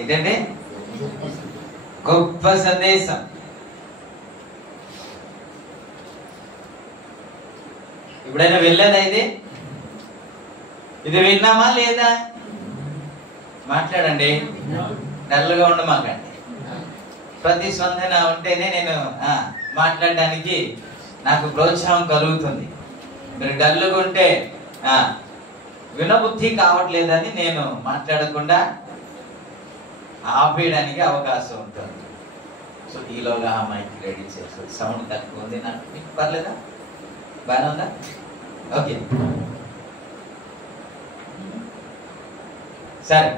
ఏంటంటే గొప్ప సందేశం. ఎప్పుడైనా వెళ్ళేదా ఇది విన్నామా లేదా? మాట్లాడండి, డల్గా ఉండమాకండి. ప్రతి స్పందన ఉంటేనే నేను మాట్లాడడానికి నాకు ప్రోత్సాహం కలుగుతుంది. మీరు డల్లుగా ఉంటే వినబుద్ధి కావట్లేదని నేను మాట్లాడకుండా ఆపేయడానికి అవకాశం ఉంటుంది. సో ఈలోగా ఆ మైక్ రెడీ చేస్తారు. సౌండ్ తక్కువ ఉంది, నాకు మీకు పర్లేదా? బాగానే ఉందా? ఓకే సరే,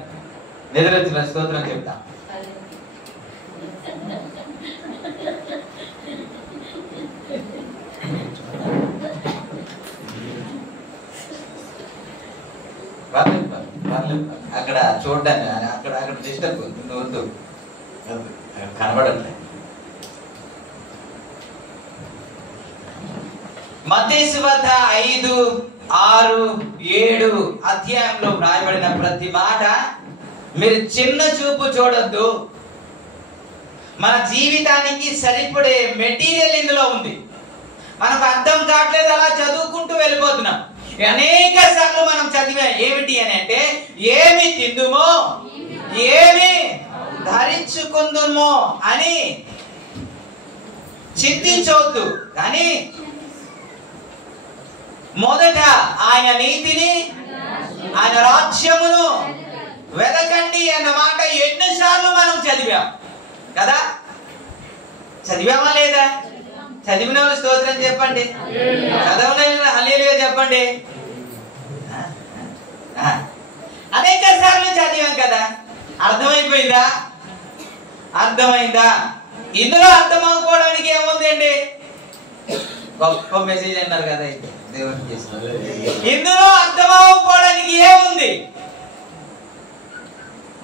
నిద్రొచ్చిన స్తోత్రం చెప్తా. అక్కడ చూడడానికి అక్కడ డిస్టర్బ్ వద్దు, కనబడట్లేదు. మత్తయి సువార్త 5, 6, 7 అధ్యాయంలో రాయబడిన ప్రతి మాట మీరు చిన్న చూపు చూడొద్దు. మన జీవితానికి సరిపడే మెటీరియల్ ఇందులో ఉంది. మనకు అర్థం కావట్లేదు, అలా చదువుకుంటూ వెళ్ళిపోతున్నాం. అనేక సార్లు మనం చదివా ఏమిటి అని అంటే, ఏమి తిందుమో ఏమి ధరించుకుందుమో అని చింతించవద్దు, కానీ మొదట ఆయన నీతిని ఆయన రాజ్యమును వెదకండి అన్న మాట ఎన్నిసార్లు మనం చదివాం కదా? చదివామా లేదా? చదివిన వాళ్ళు స్తోత్రం చెప్పండి, చదవన హల్లెలూయా చెప్పండి. అనేక సార్లు చదివాం కదా, అర్థమైపోయిందా? అర్థమైందా? ఇందులో అర్థం అవ్వకపోవడానికి ఏముంది అండి? గొప్ప మెసేజ్ అన్నారు కదా, దేవునికి ఇందులో అర్థం అవ్వకపోవడానికి ఏముంది?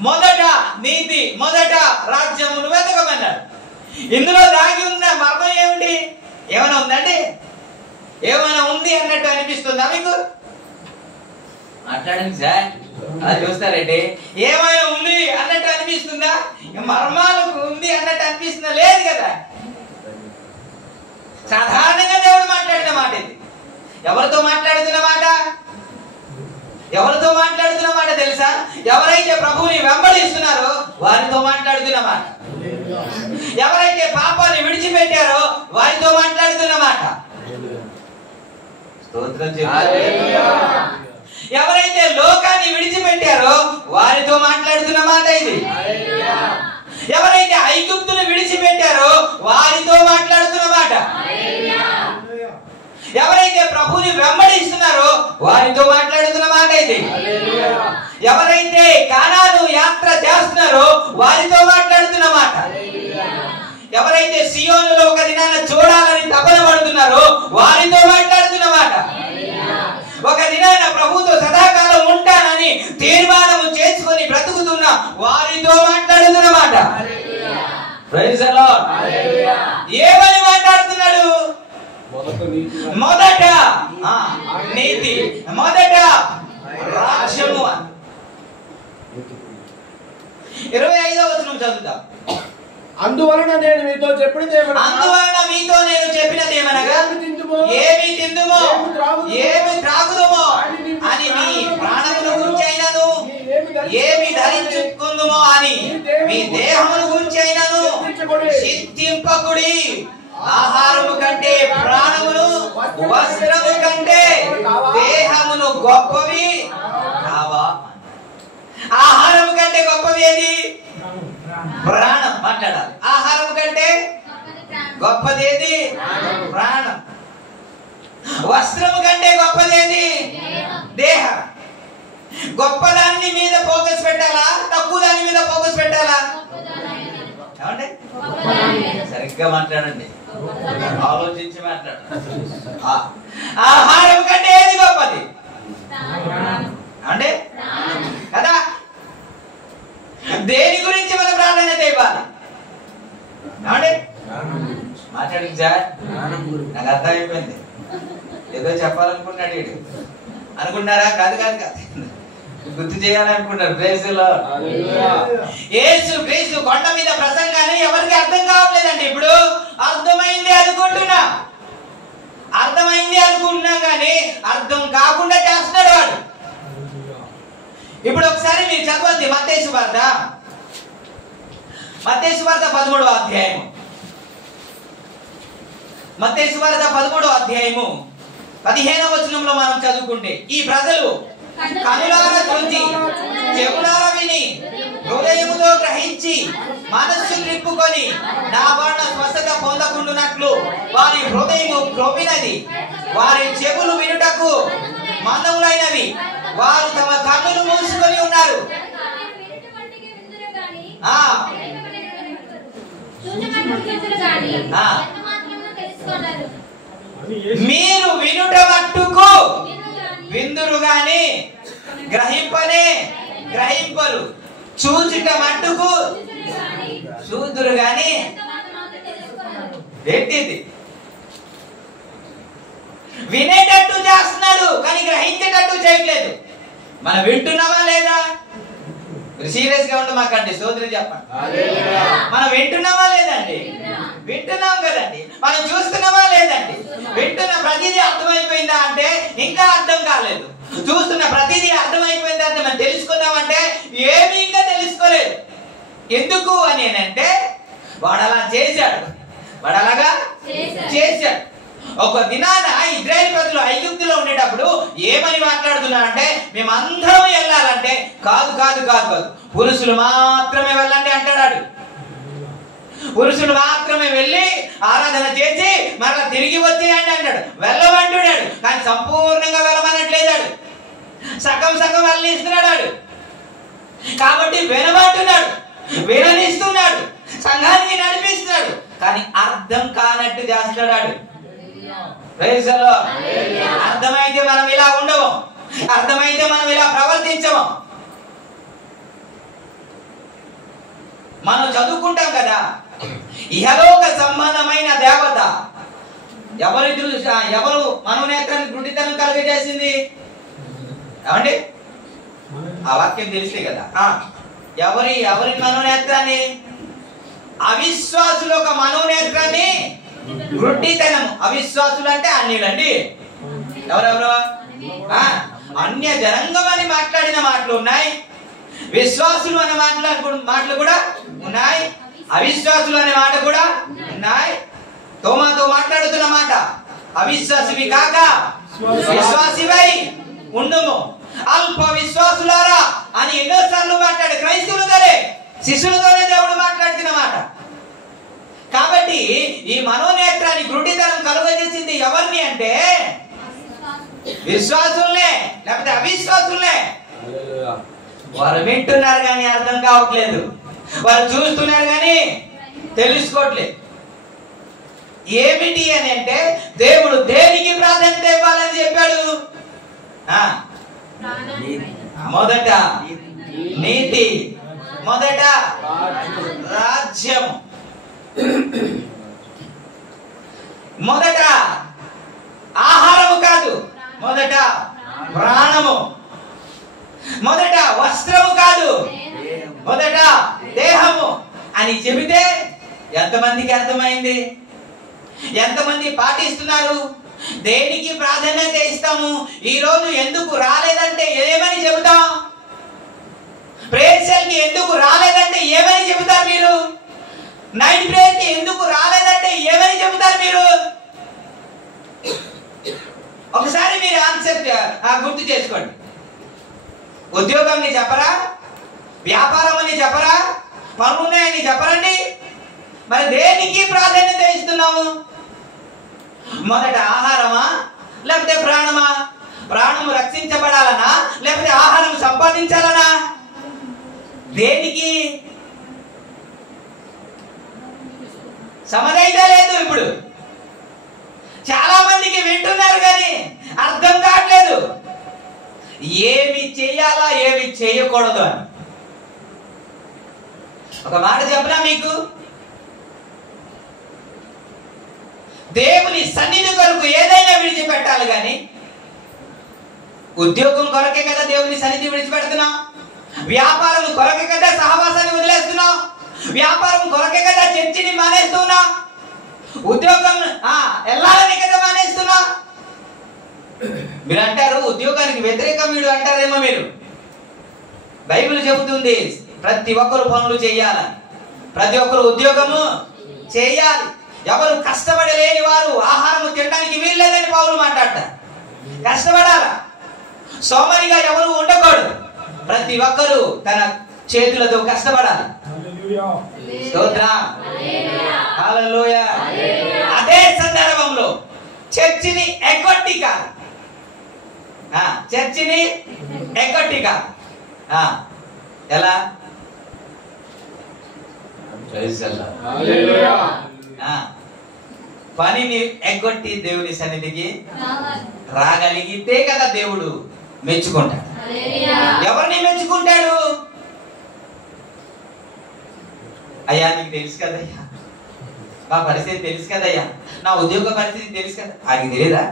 మొదట నీతి, మొదట రాజ్యమును వెతకమన్నాడు. ఇందులో దాగి ఉన్న మర్మం ఏమిటి? ఏమైనా ఉందండి? ఏమైనా ఉంది అన్నట్టు అనిపిస్తుందా మీకు? మాట్లాడండి సార్, అలా చూస్తారండి. ఏమైనా ఉంది అన్నట్టు అనిపిస్తుందా? మర్మాలకు ఉంది అన్నట్టు అనిపిస్తుందా? లేదు కదా. సాధారణంగా దేవుడు మాట్లాడిన మాట ఇది. ఎవరితో మాట్లాడుతున్న మాట? ఎవరితో మాట్లాడుతున్న మాట తెలుసా? ఎవరైతే ప్రభువుని వెంబడిస్తున్నారో వారితో మాట్లాడుతున్న మాట. ఎవరైతే పాపాన్ని విడిచిపెట్టారో వారితో మాట్లాడుతున్న మాట. స్తోత్రం చెప్పాలి. ఎవరైతే లోకాన్ని విడిచిపెట్టారో వారితో మాట్లాడుతున్న మాట ఇది. ఎవరైతే ఐగుప్తును విడిచిపెట్టారో వారితో మాట్లాడుతున్న మాట. ఎవరైతే ప్రభుని వెంబడిస్తున్నారో వారితో మాట్లాడుతున్న మాట ఇది. ఎవరైతే కానాను యాత్ర చేస్తున్నారో వారితో మాట్లాడుతున్న మాట. ఎవరైతే సియోనులో ఒక దినాన చూడాలని తపన పడుతున్నారో వారితో మాట్లాడుతున్న మాట. ఒక దినాన ప్రభుతో సదాకాలం ఉంటానని తీర్మానం చేసుకొని బ్రతుకుతున్న వారితో మాట్లాడుతున్న మాట. Praise the Lord. ఏమని మాట్లాడుతున్నాడు? మొదట నీతి, మొదట రాజ్యము. 25వ వచనం చదువుతాం. అందువలన నేను మీతో చెప్పినదేమనగా, ఏమి తిందుమో ఏమి త్రాగుదుమో అని మీ ప్రాణమును గురించైనను ఏమి ధరించుకుందుమో అని మీ దేహమును గురించైనను చింతింపకుడి. ఆహారము కంటే ప్రాణమును, వస్త్రము కంటే దేహమును గొప్పవి కావా? ఆహారము కంటే గొప్పవి ఏది? ప్రాణం. మాట్లాడాలి. ఆహారం కంటే గొప్పదేది? ప్రాణం. వస్త్రము కంటే గొప్పదేది? దేహం. గొప్పదాన్ని మీద ఫోకస్ పెట్టాలా, తక్కువ దాని మీద ఫోకస్ పెట్టాలా? ఏమండి? సరిగ్గా మాట్లాడండి, ఆలోచించి మాట్లాడండి. ఆహారం కంటే ఏది గొప్పది అంటే కదా? దేని గురించి మనం ప్రాధాన్యత ఇవ్వాలి? మాట్లాడింది సార్, నాకు అర్థమైపోయింది. ఏదో చెప్పాలనుకున్నాడు వీడు అనుకుంటారా? కాదు కాదు కాదు, గుర్తు చేయాలనుకుంటారు. Praise the lord. యేసు క్రీస్తు కొండ మీద ప్రసంగాన్ని ఎవరికి అర్థం కావట్లేదండి. ఇప్పుడు అర్థమైంది అనుకుంటున్నాం కానీ అర్థం కాకుండా చేస్తున్నాడు వాడు. ఇప్పుడు ఒకసారి మీరు చదవండి మత్తయి సువార్త 13వ అధ్యాయము. మత్తయి సువార్త 13వ అధ్యాయము 15వ వచనంలో మనం చదువుకుంటే, ఈ ప్రజలు కనులారా చూచి చెవులారా విని హృదయముతో గ్రహించి మనస్సు త్రిప్పుకొని నా వర్ణ స్వస్థత పొందకుండునట్లు వారి హృదయము క్రొవ్వినది, వారి చెవులు వినుటకు మందములైనవి, వారు తమ కన్నులు మూసుకొని ఉన్నారు. మీరు వినుట మట్టుకు విందురు గాని గ్రహింపరు, చూచుట మట్టుకు చూదురు గాని. ఏంటిది? వినేటట్టు చేస్తున్నాడు కానీ గ్రహించేటట్టు చేయట్లేదు. మనం వింటున్నావా లేదా? సీరియస్ గా ఉండి మాకండి స్తోత్రం చెప్పండి. మనం వింటున్నావా లేదండి? వింటున్నాం కదండి. మనం చూస్తున్నావా లేదండి? వింటున్న ప్రతిదీ అర్థమైపోయిందా అంటే ఇంకా అర్థం కాలేదు. చూస్తున్న ప్రతిదీ అర్థమైపోయిందా అంటే మనం తెలుసుకున్నామంటే ఏమీ ఇంకా తెలుసుకోలేదు. ఎందుకు అని అంటే వాడు అలా చేశాడు, వాడు అలాగా చేశాడు. ఒక దినాన ఇశ్రాయేలు ప్రజలు ఐగుప్తులో ఉండేటప్పుడు ఏమని మాట్లాడుతున్నారంటే, మేమందరం వెళ్ళాలంటే కాదు పురుషులు మాత్రమే వెళ్ళండి అంటాడు. పురుషులు మాత్రమే వెళ్ళి ఆరాధన చేసి మరలా తిరిగి వచ్చేయండి అంటాడు. వెళ్ళమంటున్నాడు కానీ సంపూర్ణంగా వెళ్ళమనట్లేదాడు, సగం వెళ్ళనిస్తున్నాడు. కాబట్టి వినమంటున్నాడు, విననిస్తున్నాడు, సంఘానికి నడిపిస్తున్నాడు కానీ అర్థం కానట్టు చేస్తున్నాడు. అర్థమైతే మనం ఇలా ఉండము, అర్థమైతే మనం ఇలా ప్రవర్తించము. మనం చదువుకుంటాం కదా, ఇహలోక సంబంధమైన దేవత ఎవరు మనోనేత్రానికి గుడ్డితనం కలుగజేసింది? ఏమండి? ఆ వాక్యం తెలిసే కదా. ఎవరి మనోనేత్రాన్ని? అవిశ్వాసులు ఒక మనోనేత్రాన్ని గుడ్డితనము. అవిశ్వాసులు అంటే అన్యులండి. ఎవరెవరు? అన్య జనాంగం అని మాట్లాడిన మాటలు ఉన్నాయి, విశ్వాసులు అనే మాటలు కూడా ఉన్నాయి, అవిశ్వాసులు అనే మాట కూడా ఉన్నాయి. తోమాతో మాట్లాడుతున్న మాట, అవిశ్వాసివి కాక విశ్వాసివై ఉండుము, అల్ప విశ్వాసులారా అని ఎన్నోసార్లు మాట్లాడు. క్రైస్తవులతోనే శిష్యులతోనే దేవుడు మాట్లాడుతున్న మాట. కాబట్టి ఈ మనోనేత్రాన్ని గుడ్డితనం కలుగజేసింది ఎవరిని అంటే విశ్వాసుల్నే లేకపోతే అవిశ్వాసుల్నే. వారు వింటున్నారు కానీ అర్థం కావట్లేదు, వారు చూస్తున్నారు కానీ తెలుసుకోవట్లేదు. ఏమిటి అని అంటే దేవుడు దేనికి ప్రాధాన్యత ఇవ్వాలని చెప్పాడు? మొదట నీతి, మొదట రాజ్యం, మొదట ఆహారము కాదు, మొదట ప్రాణము, మొదట వస్త్రము కాదు, మొదట దేహము అని చెబితే ఎంతమందికి అర్థమైంది? ఎంతమంది పాటిస్తున్నారు? దేనికి ప్రాధాన్యత ఇస్తాము? ఈ రోజు ఎందుకు రాలేదంటే ఏమని చెబుతాం? ప్రేయర్కి ఎందుకు రాలేదంటే ఏమని చెబుతారు మీరు? నైట్ ప్రేయర్కి ఎందుకు రాలేదంటే ఏమని చెబుతారు మీరు? ఒకసారి మీరు ఆన్సర్ గుర్తు చేసుకోండి. ఉద్యోగం అని చెప్పరా? వ్యాపారం అని చెప్పరా? పనులు ఉన్నాయని చెప్పరండి. మరి దేనికి ప్రాధాన్యత ఇస్తున్నాము? మొదట ఆహారమా లేకపోతే ప్రాణమా? ప్రాణము రక్షించబడాలనా లేకపోతే ఆహారం సంపాదించాలనా? దేనికి సమరైతే లేదు. ఇప్పుడు చాలా మందికి వింటున్నారు కానీ అర్థం కావట్లేదు ఏమి చేయాలా ఏమి చేయకూడదు అని. ఒక మాట చెప్పనా మీకు? దేవుని సన్నిధి కొరకు ఏదైనా విడిచిపెట్టాలి కానీ ఉద్యోగం కొరకే కదా దేవుని సన్నిధి విడిచిపెడుతున్నాం. వ్యాపారం కొరకే కదా సహవాసాన్ని వదిలేస్తున్నాం. వ్యాపారం కొరకే కదా చర్చిని మానేస్తున్నా. ఉద్యోగం వెళ్ళాలని కదా మానేస్తున్నా. మీరు అంటారు ఉద్యోగానికి వ్యతిరేకం వీడు అంటారేమో. మీరు బైబిల్ చెబుతుంది ప్రతి ఒక్కరు పనులు చేయాలని, ప్రతి ఒక్కరు ఉద్యోగము చేయాలి. ఎవరు కష్టపడలేని వారు ఆహారం తినడానికి వీల్లేదని పౌలు మాట్లాడతారు. కష్టపడాలా, సోమరిగా ఎవరు ఉండకూడదు. ప్రతి ఒక్కరు తన చేతులతో కష్టపడాలి. స్తోత్రం, హల్లెలూయా. అదే సందర్భంలో చర్చిని ఎగ్గొట్టి కాదు, చర్చిని ఎగ్గొట్టి కాదు. ఎలా? పనిని ఎగ్గొట్టి దేవుని సన్నిధికి రాగలిగితే కదా దేవుడు మెచ్చుకుంటాడు. ఎవరిని మెచ్చుకుంటాడు? అయ్యా నీకు తెలుసు కదయ్యా, మా పరిస్థితి తెలుసు కదయ్యా, నా ఉద్యోగ పరిస్థితి తెలుసు కదా. ఆయనకి తెలియదా?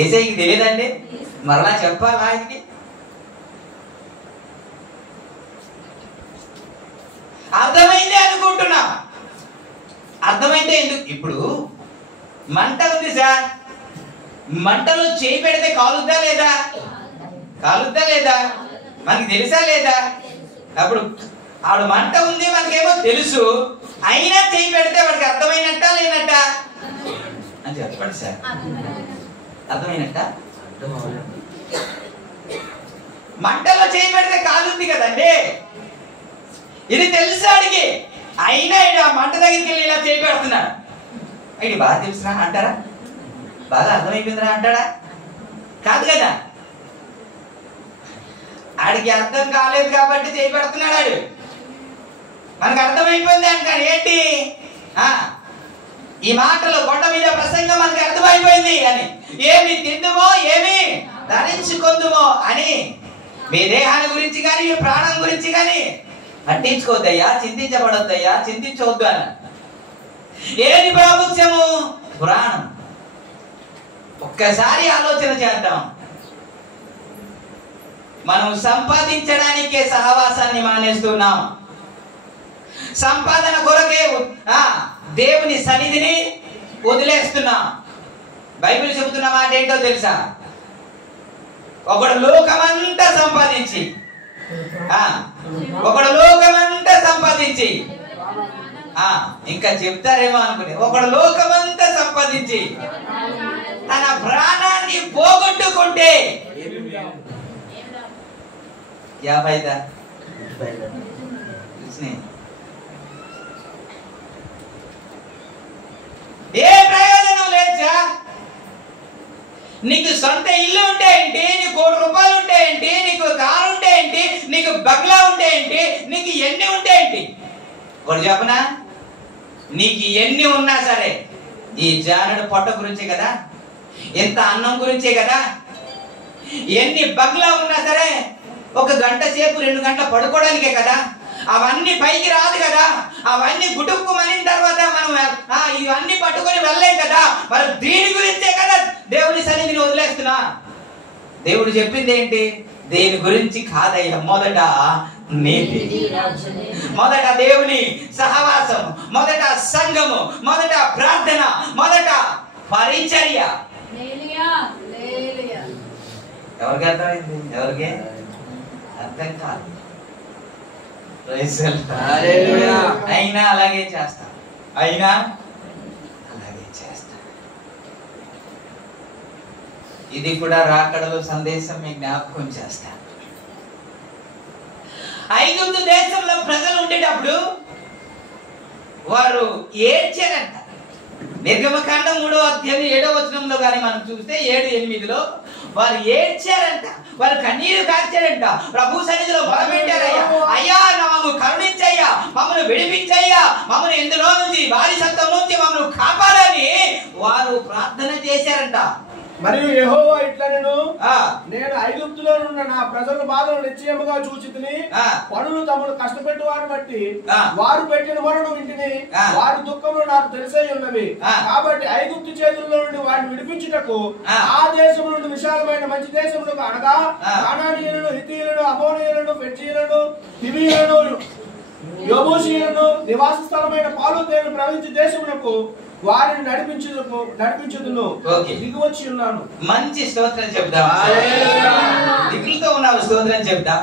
ఏసైకి తెలియదండి? మరలా చెప్పాలా ఆయనకి? అర్థమైందే అనుకుంటున్నా. అర్థమైతే ఎందుకు? ఇప్పుడు మంట ఉంది సార్, మంటలో చేయి పెడితే కాలుద్దా లేదా? కాలుద్దా లేదా? మనకి తెలుసా లేదా? అప్పుడు ఆవిడ మంట ఉంది మనకేమో తెలుసు, అయినా చేయి పెడితే వాడికి అర్థమైనట్ట లేనట్ట అని చెప్పండి సార్. అర్థమైనట్ట? మంటలో చేయి పెడితే కాలుంది కదండి, ఇది తెలుసాడికి. అయినా ఆ మంట దగ్గరికి వెళ్ళి ఇలా చేయి పెడుతున్నాడు. ఇది బాగా తెలుసురా అంటారా? బాగా అర్థమైపోయిందిరా అంటాడా? కాదు కదా. ఆడికి అర్థం కాలేదు కాబట్టి చేయి పెడుతున్నాడు. ఆడు మనకు అర్థమైపోయింది అంటాడు. ఏంటి ఈ మాటలు కొండ మీద ప్రసంగం మనకు అర్థమైపోయింది అని. ఏమి తిందుమో ఏమి ధరించుకుందుమో అని మీ దేహాన్ని గురించి కానీ మీ ప్రాణం గురించి కానీ పట్టించుకోవద్దయ్యా, చింతించబడొద్దయ్యా, చింతించవద్దు అని. ఏది ప్రాముఖ్యము? ప్రాణం. ఒక్కసారి ఆలోచన చేద్దాం. మనం సంపాదించడానికే సహవాసాన్ని మానేస్తున్నాం. సంపాదన కొరకే దేవుని సన్నిధిని వదిలేస్తున్నాం. బైబిల్ చెబుతున్న మాట ఏంటో తెలుసా? ఒకడు లోకమంతా సంపాదించి ఇంకా చెప్తారేమో అనుకునే, ఒకడు లోకమంతా సంపాదించి తన ప్రాణాన్ని పోగొట్టుకుంటే 50 ఏ ప్రయోజనం లేదు. నీకు సొంత ఇల్లు ఉంటే ఏంటి, నీకు ₹1 ఉంటే ఏంటి, నీకు కారు ఉంటే ఏంటి, నీకు బంగ్లా ఉంటే ఏంటి, నీకు ఎన్ని ఉంటే ఏంటి? ఒకటి చెప్పనా, నీకు ఎన్ని ఉన్నా సరే ఈ జానుడు పొట్ట గురించే కదా, ఎంత అన్నం గురించే కదా. ఎన్ని బంగ్లా ఉన్నా సరే 1 గంట సేపు 2 గంటలు పడుకోవడానికే కదా. అవన్నీ పైకి రాదు కదా. అవన్నీ గుటుక్కుమనిన తర్వాత మనం ఇవన్నీ పట్టుకొని వెళ్ళలేం కదా. మరి దీని గురించే కదా దేవుని సన్నిధిని వదిలేస్తున్నా. దేవుడు చెప్పింది ఏంటి? దేని గురించి కాదయ్యా, మొదట నీతి, మొదట దేవుని సహవాసం, మొదట సంఘము, మొదట ప్రార్థన, మొదట పరిచర్య. ఎవరికి అర్థమైంది? ఎవరికి అర్థం కాదు. అయినా అలాగే చేస్తా, అయినా అలాగే చేస్తా. ఇది కూడా రాకడలో సందేశం మీ జ్ఞాపకం చేస్తా. ఐగుప్తు దేశంలో ప్రజలు ఉండేటప్పుడు వారు ఏడ్చారంట. నిర్గమకాండం 3వ అధ్యాయం 7వ వచనంలో కానీ మనం చూస్తే 7-8లో వారు ఏడ్చారంట, వారు కన్నీరు కార్చారంట. ప్రభు సన్నిధిలో బలపెట్టారయ్యా, అయ్యా మమ్మల్ని కరుణించయ్యా, మమ్మల్ని విడిపించయ్యా, మమ్మల్ని ఎందులో నుంచి బానిసత్వం నుంచి మమ్మల్ని కాపాడని వారు ప్రార్థన చేశారంట. మరియు యెహోవా ఇట్లనెను, ఆ నేను ఐగుప్తులో ఉన్న నా ప్రజల బాధను నిశ్చయముగా చూచితిని. పనులు తమను కష్టపెట్టు వారిని బట్టి వారు పెట్టిన మొరను వింటిని. వారి దుఃఖములు నాకు తెలిసే ఉన్నవి. కాబట్టి ఐగుప్తు చేతుల్లో నుండి వారిని విడిపించుటకు ఆ దేశం నుండి విశాలమైన మంచి దేశములకు, అనగా కానానీయులను, హిత్తీయులను, అమోనీయులను, పెర్జీయులను, హివీయులను, యెబూసీయులను, నివాస స్థలమైన పాలు తేనెలు ప్రవహించే దేశములకు వారిని నడిపించుదును. దిగి వచ్చి ఉన్నాను. మంచి స్తోత్రం చెప్దాం. దిగులతో ఉన్నవారు స్తోత్రం చెప్దాం.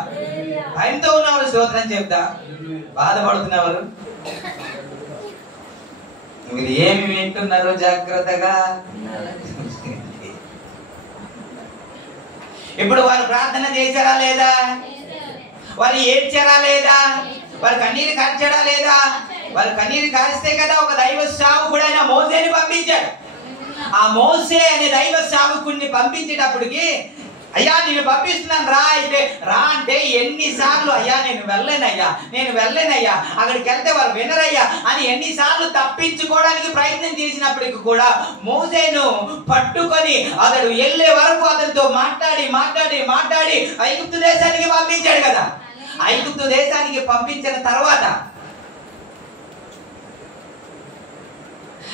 భయంతో ఉన్నవారు స్తోత్రం చెప్దాం. బాధపడుతున్నవారు మీరు ఏమి వింటున్నారో జాగ్రత్తగా. ఇప్పుడు వారు ప్రార్థన చేశారా లేదా? వారు ఏడ్చారా లేదా? వారు కన్నీరు కార్చాడా లేదా? వారు కన్నీరు కారిస్తే కదా ఒక దైవ సేవకుడైన మోసేని పంపించాడు. ఆ మోసే అనే దైవ సేవకుడిని పంపించేటప్పటికి, అయ్యా నేను పంపిస్తున్నాను రా, అయితే రా అంటే ఎన్నిసార్లు అయ్యా నేను వెళ్ళలేనయ్యా అక్కడికి వెళ్తే వారు వినరయ్యా అని ఎన్నిసార్లు తప్పించుకోవడానికి ప్రయత్నం చేసినప్పటికీ కూడా మోసేను పట్టుకొని అతడు వెళ్ళే వరకు అతనితో మాట్లాడి ఐగుప్తు దేశానికి పంపించాడు కదా. ఐగుప్తు దేశానికి పంపించిన తర్వాత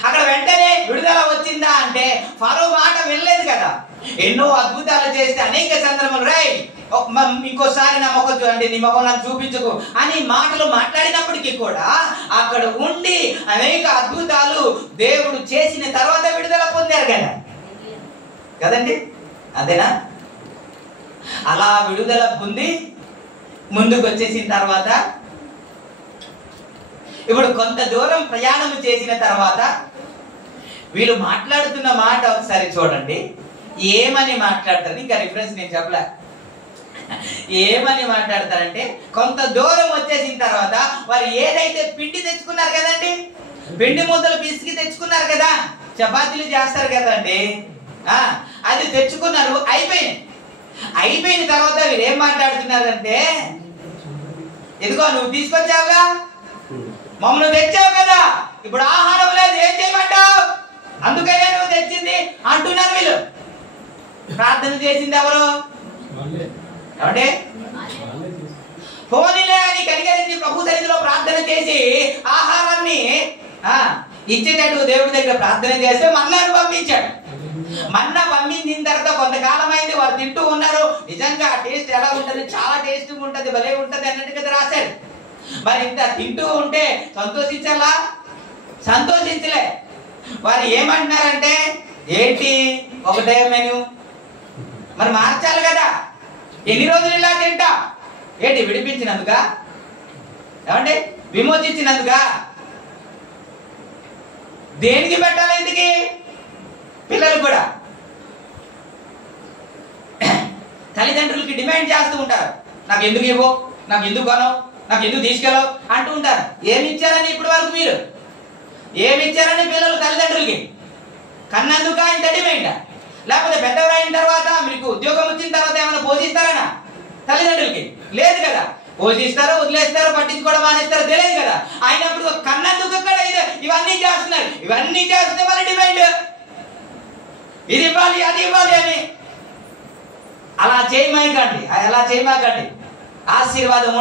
అక్కడ వెంటనే విడుదల వచ్చిందా అంటే ఫరో మాట వెళ్ళలేదు కదా. ఎన్నో అద్భుతాలు చేస్తే అనేక సందర్భాలు ఇంకోసారి నా ముఖం చూడండి, నీ ముఖం నాకు చూపించుకు అని మాటలు మాట్లాడినప్పటికీ కూడా అక్కడ ఉండి అనేక అద్భుతాలు దేవుడు చేసిన తర్వాత విడుదల పొందారు కదా కదండి. అంతేనా? అలా విడుదల పొంది ముందుకు వచ్చేసిన తర్వాత ఇప్పుడు కొంత దూరం ప్రయాణం చేసిన తర్వాత వీళ్ళు మాట్లాడుతున్న మాట ఒకసారి చూడండి. ఏమని మాట్లాడతారు? ఇంకా రిఫరెన్స్ నేను చెప్పలే. ఏమని మాట్లాడతారంటే, కొంత దూరం వచ్చేసిన తర్వాత వారు ఏదైతే పిండి తెచ్చుకున్నారు కదండి, పిండి ముద్దలు పిసికి తెచ్చుకున్నారు కదా, చపాతీలు చేస్తారు కదండి, అది తెచ్చుకున్నారు. అయిపోయిన తర్వాత వీరు ఏం మాట్లాడుతున్నారంటే, ఇదిగో నువ్వు తీసుకొచ్చావుగా, మమ్మల్ని తెచ్చావు కదా, ఇప్పుడు ఆహారం లేదు, ఏం చేయమంటావు? అందుకనే నువ్వు తెచ్చింది అంటున్నారు వీళ్ళు. ప్రార్థన చేసింది ఎవరు? ఏమంటే పోనీలే అని కనికరించి ప్రభు సన్నిధిలో ప్రార్థన చేసి ఆహారాన్ని ఇచ్చేటట్టు దేవుడి దగ్గర ప్రార్థన చేస్తే మన్నాను పంపించాడు. మన్నా పంపించిన తర్వాత కొంతకాలం అయింది, వారు తింటూ ఉన్నారు. నిజంగా ఆ టేస్ట్ ఎలా ఉంటుంది? చాలా టేస్ట్గా ఉంటుంది, భలే ఉంటుంది అన్నట్టు కదా రాశాడు. మరి ఇంత తింటూ ఉంటే సంతోషించలే. వారు ఏమంటున్నారంటే, ఏంటి ఒకటే మెను, మరి మార్చాలి కదా, ఎన్ని రోజులు ఇలా తింటా? ఏంటి విడిపించినందుక? ఏమంటే విమోచించినందుక? దేనికి పెట్టాలి? ఇందుకి పిల్లలు కూడా తల్లిదండ్రులకి డిమాండ్ చేస్తూ ఉంటారు, నాకు ఎందుకు ఇవ్వు, నాకు ఎందుకు కొనవు, నాకు ఎందుకు తీసుకెళ్ళవు అంటూ ఉంటారు. ఏమి ఇచ్చారని ఇప్పటి వరకు మీరు? ఏమి ఇచ్చారని పిల్లలు తల్లిదండ్రులకి? కన్నందుక ఇంత డిమాండ్? లేకపోతే పెద్దవారు అయిన తర్వాత మీకు ఉద్యోగం వచ్చిన తర్వాత ఏమైనా పోషిస్తారనా తల్లిదండ్రులకి? లేదు కదా. పోషిస్తారో వదిలేస్తారో పట్టించుకోవడం మానేస్తారో తెలియదు కదా. అయినప్పుడు కన్నందుకు ఇవన్నీ చేస్తున్నారు. ఇవన్నీ చేస్తే మళ్ళీ డిమాండ్, ఇది ఇవ్వాలి అది ఇవ్వాలి అని. అలా చేయమాకండి. ఆశీర్వాదం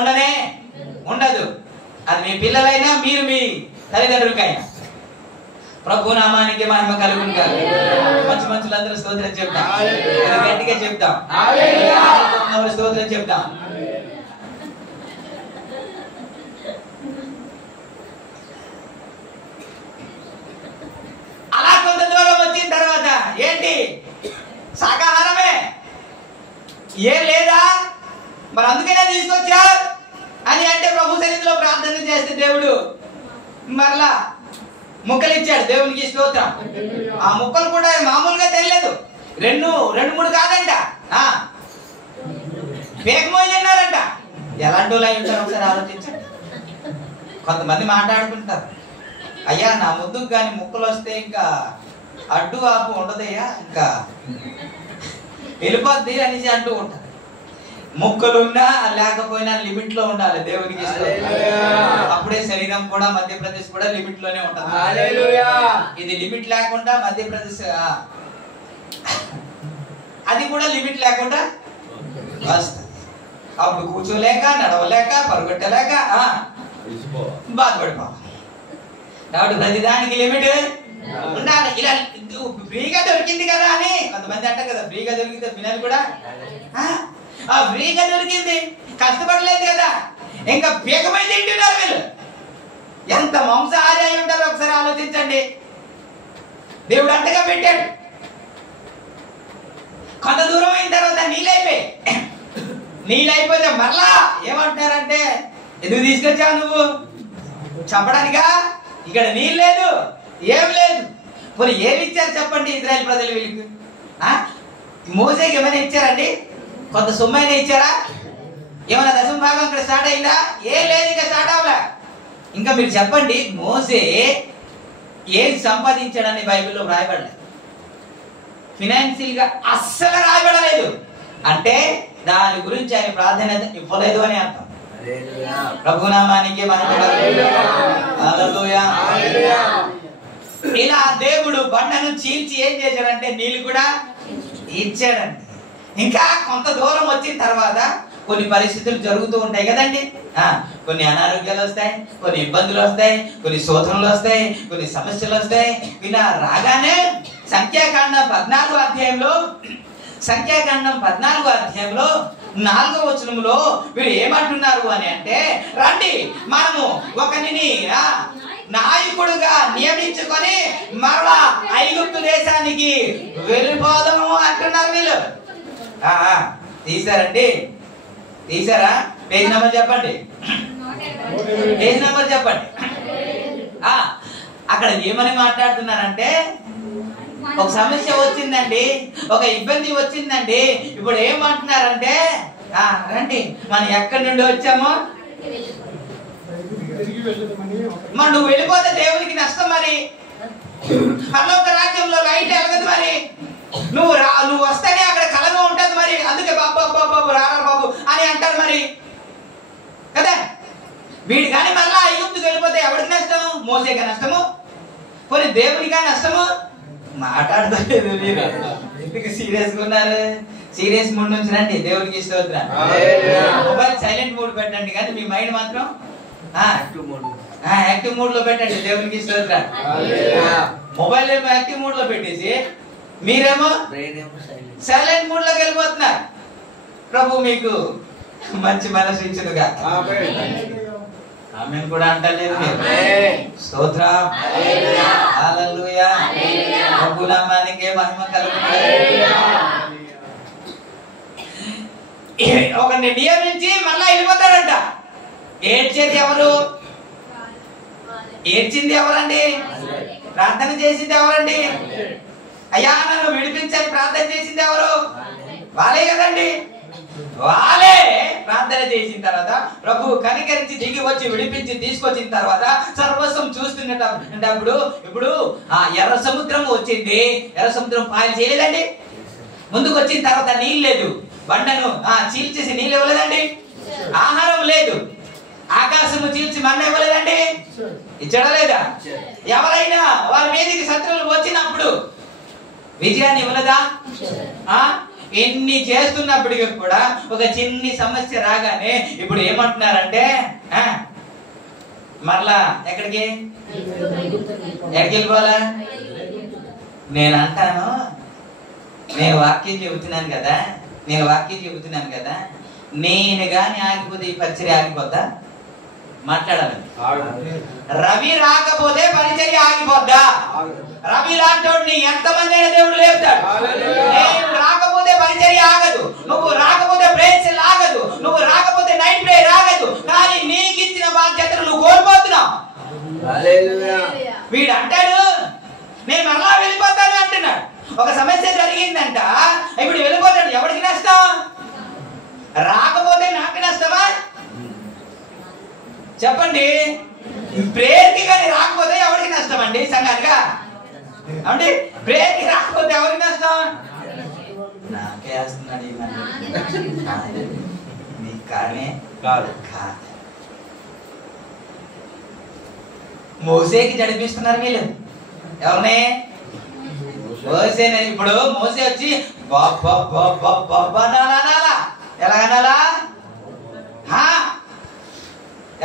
ఉండదు. అది మీ పిల్లలైనా మీరు మీ తల్లిదండ్రులకైనా. ప్రభు నామానికి మహిమ కలుగును గాక. మంచి మంచులందరూ స్తోత్రం చెప్తాం, గట్టిగా చెప్తాం, స్తోత్రం చెప్తాం. అలా కొంత దూరం వచ్చిన తర్వాత ఏంటి? శాకాహారమే, ఏం లేదా? మరి అందుకనే తీసుకొచ్చా అని అంటే ప్రభు సన్నిధిలో ప్రార్థన చేస్తే దేవుడు మరలా ముక్కలు ఇచ్చాడు. దేవునికి స్తోత్రం. ఆ ముక్కలు కూడా మామూలుగా తెలియలేదు, రెండు మూడు కాదంట, పేకమోయి తిన్నారంట. ఎలాంటి వాళ్ళు ఉంటారు ఒకసారి ఆలోచించండి. కొంతమంది మాట్లాడుకుంటారు, అయ్యా నా ముద్దుకు కానీ ముక్కలు వస్తే ఇంకా అడ్డు ఆపు ఉండదయ్యా, ఇంకా వెళ్ళిపోద్ది అనేసి అంటూ ఉంటారు. ముక్కలున్నా లేకపోయినా లిమిట్ లో ఉండాలి. దేవునికి అప్పుడే శరీరం కూడా మధ్యప్రదేశ్ కూడా లిమిట్ లోనే ఉంటుంది. ఇది లిమిట్ లేకుండా మధ్యప్రదేశ్ అది కూడా లిమిట్ లేకుండా వస్తుంది. అప్పుడు కూర్చోలేక, నడవలేక, పరుగెట్టలేక బాధపడిపోవాలి. కాబట్టి ప్రతిదానికి లిమిట్ ఉండాలి. ఇలా ఫ్రీగా దొరికింది కదా అని కొంతమంది అంటారు కదా, ఫ్రీగా దొరికితే ఫినాయిల్ కూడా ఫ్రీగా దొరికింది, కష్టపడలేదు కదా, ఇంకా బేగమై తింటున్నారు వీళ్ళు. ఎంత మాంసాహారి అయి ఉంటారో ఒకసారి ఆలోచించండి. దేవుడు అంతగా పెట్టాడు. కొంత దూరం అయిన తర్వాత నీళ్ళైపోతే మరలా ఏమంటున్నారంటే, ఎందుకు తీసుకొచ్చావు నువ్వు? చంపడానికా? ఇక్కడ నీళ్ళు లేదు, ఏం లేదు. మరి ఏమి ఇచ్చారు చెప్పండి ఇజ్రాయెల్ ప్రజలు వీళ్ళకి? మోసేకి ఏమైనా ఇచ్చారండి? కొంత సొమ్మైనా ఇచ్చారా? ఏమైనా దశమ భాగం ఇక్కడ స్టార్ట్ అయిందా? ఏం లేదు, ఇంకా స్టార్ట్ అవ్వలే. ఇంకా మీరు చెప్పండి, మోసే ఏది సంపాదించాడని బైబిల్లో రాయబడలేదు, ఫినాన్షియల్ గా అస్సలు రాయబడలేదు. అంటే దాని గురించి ఆయన ప్రాధాన్యత ఇవ్వలేదు అని అర్థం. ప్రభునామానికి మహిమ హల్లెలూయా. ఇలా దేవుడు బండను చీల్చి ఏం చేశాడంటే నీళ్ళు కూడా ఇచ్చాడండి. ఇంకా కొంత దూరం వచ్చిన తర్వాత కొన్ని పరిస్థితులు జరుగుతూ ఉంటాయి కదండి. కొన్ని అనారోగ్యాలు వస్తాయి, కొన్ని ఇబ్బందులు వస్తాయి, కొన్ని శోధనలు వస్తాయి, కొన్ని సమస్యలు వస్తాయి. ఇలా రాగానే సంఖ్యాకాండం 14వ అధ్యాయంలో 4వ వచనంలో వీరు ఏమంటున్నారు అని అంటే, రండి మనము ఒకరిని నాయకుడుగా నియమించుకొని మరలా ఐగుప్తు దేశానికి వెళ్ళిపోదాము అంటున్నారు వీళ్ళు. తీసారండి? తీసారా? పేజ్ నెంబర్ చెప్పండి, పేజ్ నెంబర్ చెప్పండి. అక్కడ ఏమని మాట్లాడుతున్నారంటే, ఒక సమస్య వచ్చిందండి, ఒక ఇబ్బంది వచ్చిందండి. ఇప్పుడు ఏమంటున్నారంటే, రండి మనం ఎక్కడి నుండి వచ్చామో, మరి నువ్వు వెళ్ళిపోతే దేవునికి నష్టం, మరి పరలోక రాజ్యంలో లైట్ ఎలగదు, మరి నువ్వు వస్తేనే అక్కడ కలగా ఉంటది, మరి అందుకే బాబు రారా బాబు అని అంటారు మరి కదా. వీడు కానీ మళ్ళా ఐగుప్తుకు వెళ్ళిపోతే ఎవరికి నష్టం? మోసేగా నష్టము, పోనీ దేవునికా నష్టము? మాట్లాడలేదు. మీరు ఎందుకు సీరియస్ గా ఉన్నారు? సీరియస్ మూడ్ నుంచి రండి, దేవునికి స్తోత్రం. మొబైల్ సైలెంట్ మూడ్ పెట్టండి, కానీ మీ మైండ్ మాత్రం యాక్టివ్ మూడ్ లో పెట్టండి, దేవునికి స్తోత్రం. మొబైల్ ఏమో యాక్టివ్ మూడ్ లో పెట్టేసి మీరేమో సైలెంట్ మూడ్ లోకి వెళ్ళిపోతున్నారు. ప్రభు మీకు మంచి మనసు ఇచ్చునుగా. ఆమేన్ కూడా అంటలేదు మీరు. స్తోత్రం, హల్లెలూయా. ప్రభు నామానికి మహిమ కలుగును. ఒకరిని నియమించి మళ్ళా వెళ్ళిపోతారంట. ఏడ్చేది ఎవరు? ఏడ్చింది ఎవరండి? ప్రార్థన చేసింది ఎవరండి? అయ్యా నన్ను విడిపించని ప్రార్థన చేసింది ఎవరు? వాళ్ళే కదండి. వాళ్ళే ప్రార్థన చేసిన తర్వాత ప్రభు కనికరించి దిగి వచ్చి విడిపించి తీసుకొచ్చిన తర్వాత సర్వస్వం చూస్తున్నప్పుడు ఇప్పుడు ఎర్ర సముద్రం వచ్చింది. ఎర్ర సముద్రం పాయలు చేయలేదండి. ముందుకు వచ్చిన తర్వాత నీళ్ళు లేదు, బండను చీల్చేసి నీళ్ళు ఇవ్వలేదండి. ఆహారం లేదు, ఆకాశము చీల్చి మన్న ఇవ్వలేదండి. ఇచ్చడా లేదా? ఎవరైనా వారి మీదకి శత్రువులు వచ్చినప్పుడు విజయాన్ని ఇవ్వలేదా? ఎన్ని చేస్తున్నప్పటికీ కూడా ఒక చిన్ని సమస్య రాగానే ఇప్పుడు ఏమంటున్నారంటే, మరలా ఎక్కడికి వెళ్ళిపోవాలా? నేను అంటాను, నేను వాక్యం చెబుతున్నాను కదా, నేను గాని ఆగిపోతే ఈ పరిచర్య ఆగిపోద్దా? మాట్లాడాలి. రవి రాకపోతే పరిచర్య ఆగిపోద్దా? రవి లాంటి ఎంతమంది అయినా దేవుడు లేపుతాడు. నేను రాకపోతే పరిచర్య ఆగదు, నువ్వు రాకపోతే ప్రేయర్ ఆగదు, నువ్వు రాకపోతే నైట్ ప్రేయర్ ఆగదు. కానీ నీకు ఇచ్చిన బాధ్యతను నువ్వు కోల్పోతున్నావు. వీడు అంటాడు నేను మరలా వెళ్ళిపోతాను అంటున్నాడు. ఒక సమస్య జరిగిందంట, ఇప్పుడు వెళ్ళిపోతాడు. ఎవరికి నష్టం? రాకపోతే నాకు నష్టమా? చెప్పండి. ప్రేయర్కి కానీ రాకపోతే ఎవరికి నష్టం అండి? సంఘానిగా అంటే ప్రేయర్కి రాకపోతే ఎవరికి నష్టం? నాకే వస్తున్నాడు నీకు కానీ కాదు. మోసేకి జడిపిస్తున్నారు వీళ్ళు. ఎవరిని? మోసేనే. ఇప్పుడు మోసే వచ్చి ఎలాగనాలా?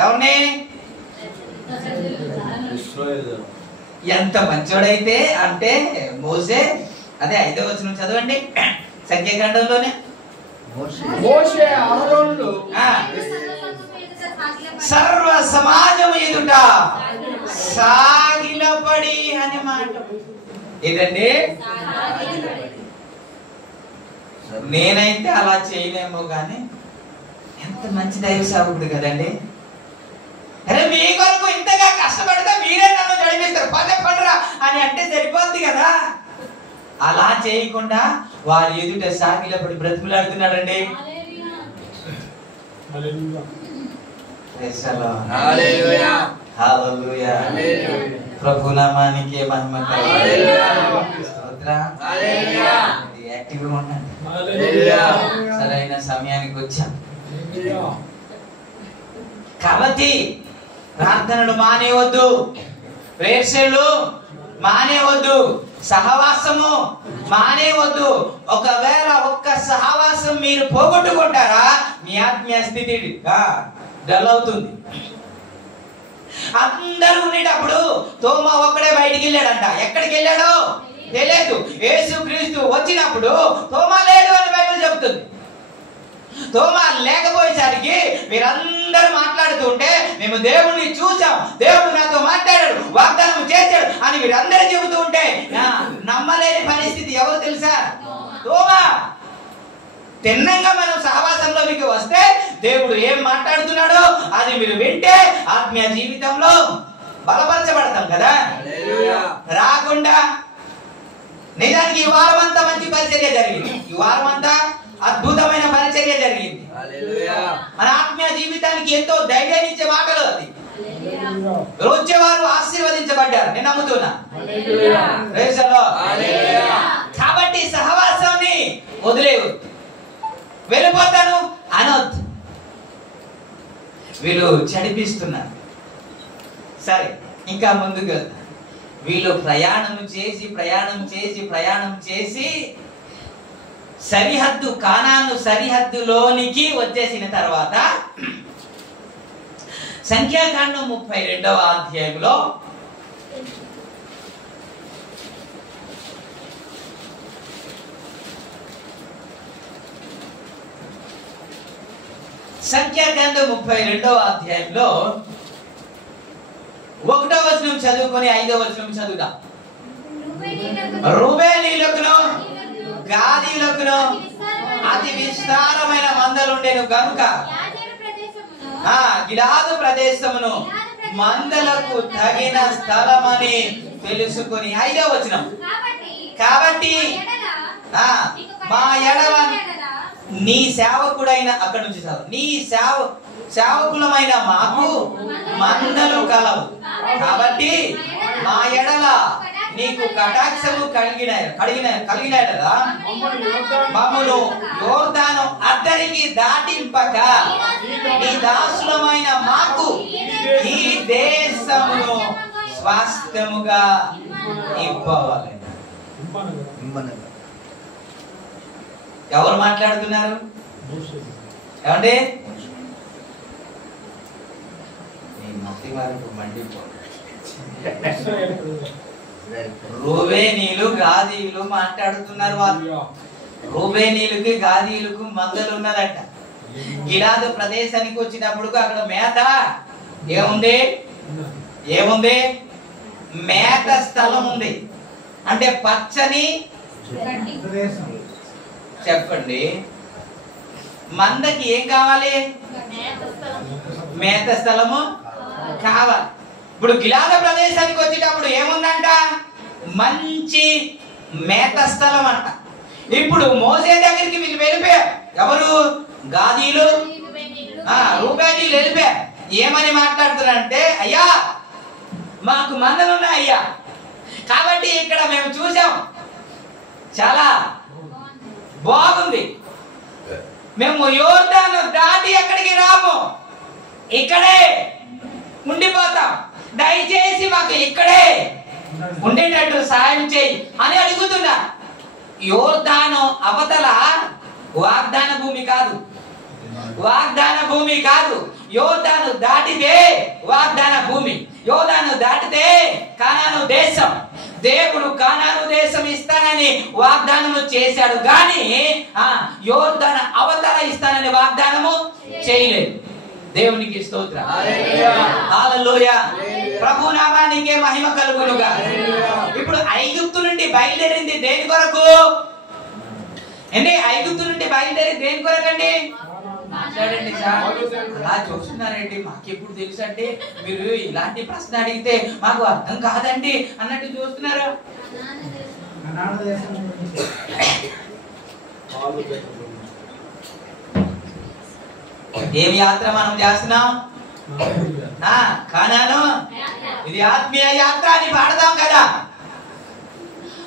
ఎవరిని? ఎంత మంచోడైతే అంటే మోసే. అదే 5వ వచనం చదవండి సంఖ్యాకాండంలోనే. సర్వ సమాజం ఎదుట సాగిలపడి అనే మాట ఏదండి? నేనైతే అలా చేయలేమో గాని ఎంత మంచి దైవ సేవకుడు కదండి. అరే మీ కొరకు ఇంతగా కష్టపడితే మీరే నన్ను నడిపిస్తారు, పడరా అని అంటే సరిపోద్ది కదా. అలా చేయకుండా వారి ఎదుట సాగిలపడి బ్రతుకులాడుతున్నాడండి. ప్రభు నామానికి మహిమ. యాక్టివ్గా ఉండండి. సరైన సమయానికి వచ్చాం కాబట్టి ప్రార్థనలు మానేవద్దు, ప్రేక్షలు మానేవద్దు, సహవాసము మానేవద్దు. ఒకవేళ ఒక్క సహవాసం మీరు పోగొట్టుకుంటారా మీ ఆత్మీయ స్థితి డల్ అవుతుంది. అందరూ ఉండేటప్పుడు తోమా ఒక్కడే బయటికి వెళ్ళాడంట. ఎక్కడికి వెళ్ళాడో తెలియదు. యేసుక్రీస్తు వచ్చినప్పుడు తోమా లేడు అని బైబిల్ చెబుతుంది. తోమా లేకపోయేసరికి మీరందరూ మాట్లాడుతూ ఉంటే మేము దేవుణ్ణి చూసాం, దేవుడు నాతో మాట్లాడాడు, వాగ్దానం చేశాడు అని మీరందరూ చెబుతూ ఉంటే నమ్మలేని పరిస్థితి ఎవరు తెలుసా? తోమా. తిన్నంగా మనం సహవాసంలోకి వస్తే దేవుడు ఏం మాట్లాడుతున్నాడో అది మీరు వింటే ఆత్మీయ జీవితంలో బలపరచబడతాం కదా. రాకుండా నిజానికి ఈ వారం అంతా మంచి పరిచర్య జరిగింది. ఈ వారం అంతా అద్భుతమైన పరిచర్య జరిగింది. మన ఆత్మీయ జీవితానికి ఎంతో ధైర్యాన్ని ఇచ్చే మాటలు అది. వచ్చేవారు ఆశీర్వదించబడ్డారు, నేను నమ్ముతున్నా. కాబట్టి సహవాసాన్ని వదిలేవద్దు, వెళ్ళిపోతాను అనొద్దు. వీళ్ళు చడిపిస్తున్నారు. సరే ఇంకా ముందుకు వీళ్ళు ప్రయాణం చేసి సరిహద్దు కానాను సరిహద్దులోనికి వచ్చేసిన తర్వాత సంఖ్యాకాండం 32వ అధ్యాయంలో సంఖ్యాకాండం 32వ అధ్యాయంలో 1వ వచనం చదువుకొని 5వ వచనం చదువుదాం. రూబేనీయులకును గాదీయులకును అతి విస్తారమైన మందలుండెను గనుక గిలాదు ప్రదేశమును మందలకు తగిన స్థలమని తెలుసుకొని 5వ వచనం కాబట్టి మా ఎడల నీ సేవకుడైన అక్కడ నుంచి నీ సేవకులమైన మాకు మందలు కలవు కాబట్టి మా ఎడల నీకు కటాక్షము కలిగిన మమ్మను యోర్దాను అద్దరికి దాటింపక నీ దాసులమైన మాకు ఈ దేశమును స్వాస్థ్యముగా ఇవ్వాలి. ఎవరు మాట్లాడుతున్నారు? ఏమండి? రూబేనీయులు గాదీయులు మాట్లాడుతున్నారు. వాళ్ళు రూబేనీయులకి గాదీయులకు మందలు ఉన్నదట. గిలాదు ప్రదేశానికి వచ్చినప్పుడు అక్కడ మేత ఏముంది? మేత స్థలం ఉంది. అంటే పచ్చని చెప్పండి. మందకి ఏం కావాలి? మేత స్థలము కావాలి. ఇప్పుడు గిలాద ప్రదేశానికి వచ్చేటప్పుడు ఏముందంట? మంచి మేత స్థలం అంట. ఇప్పుడు మోసే దగ్గరికి వీళ్ళు వెళ్ళిపోయారు. ఎవరు? గాదీలు రూబేనీయులు వెళ్ళిపోయారు. ఏమని మాట్లాడుతున్నారంటే, అయ్యా మాకు మందలు ఉన్నాయి అయ్యా, కాబట్టి ఇక్కడ మేము చూసాం, చాలా బాగుంది, మేము యోర్దాను దాటి ఎక్కడికి రాము, ఇక్కడే ఉండిపోతాం, దయచేసి మాకు ఇక్కడే ఉండేటట్టు సహాయం చేయి అని అడుగుతున్నా. యోర్దాను అవతల వాగ్దాన భూమి కాదు, వాగ్దాన భూమి కాదు. యోర్దాను దాటితే వాగ్దాన భూమి, యోర్దాను దాటితే కానాను దేశం. దేవుడు కానాను దేశం ఇస్తానని వాగ్దానము చేశాడు, కానీ యోర్దాను అవతల ఇస్తానని వాగ్దానము చేయలేదు. దేవునికి స్తోత్రం, హల్లెలూయా. ప్రభు నామానికే మహిమ కలుగునుగా. ఇప్పుడు ఐగుప్తు నుండి బయలుదేరింది దేని కొరకు అండి? ఐగుప్తు నుండి బయలుదేరి దేని కొరకండి? మాట్లాడండి సార్. అలా చూస్తున్నారండి, మాకెప్పుడు తెలుసు అంటే మీరు ఇలాంటి ప్రశ్న అడిగితే మాకు అర్థం కాదండి అన్నట్టు చూస్తున్నారు. ఏమి యాత్ర మనం చేస్తున్నాం? కానాను. ఇది ఆత్మీయ యాత్ర అని పాడదాం కదా.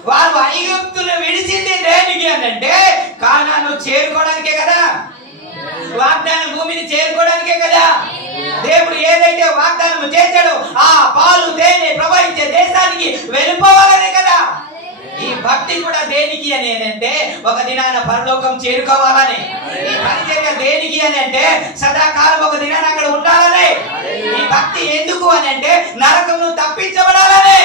వారు ఐగుప్తును విడిచింది దేనికి అంటే కానాను చేరుకోవడానికే కదా, వాగ్దాన భూమిని చేరుకోవడానికే కదా. దేవుడు ఏదైతే వాగ్దానం చేశాడో ఆ పాలు తేనె ప్రవహించే దేశానికి వెళ్ళిపోవాలనే కదా. ఈ భక్తి కూడా దేనికి అని అంటే ఒక దినాన పరలోకం చేరుకోవాలని. ఈ పరిచర్య దేనికి అని అంటే సదాకాలం ఒక దినాన అక్కడ ఉండాలని. ఈ భక్తి ఎందుకు అని అంటే నరకమును తప్పించబడాలని.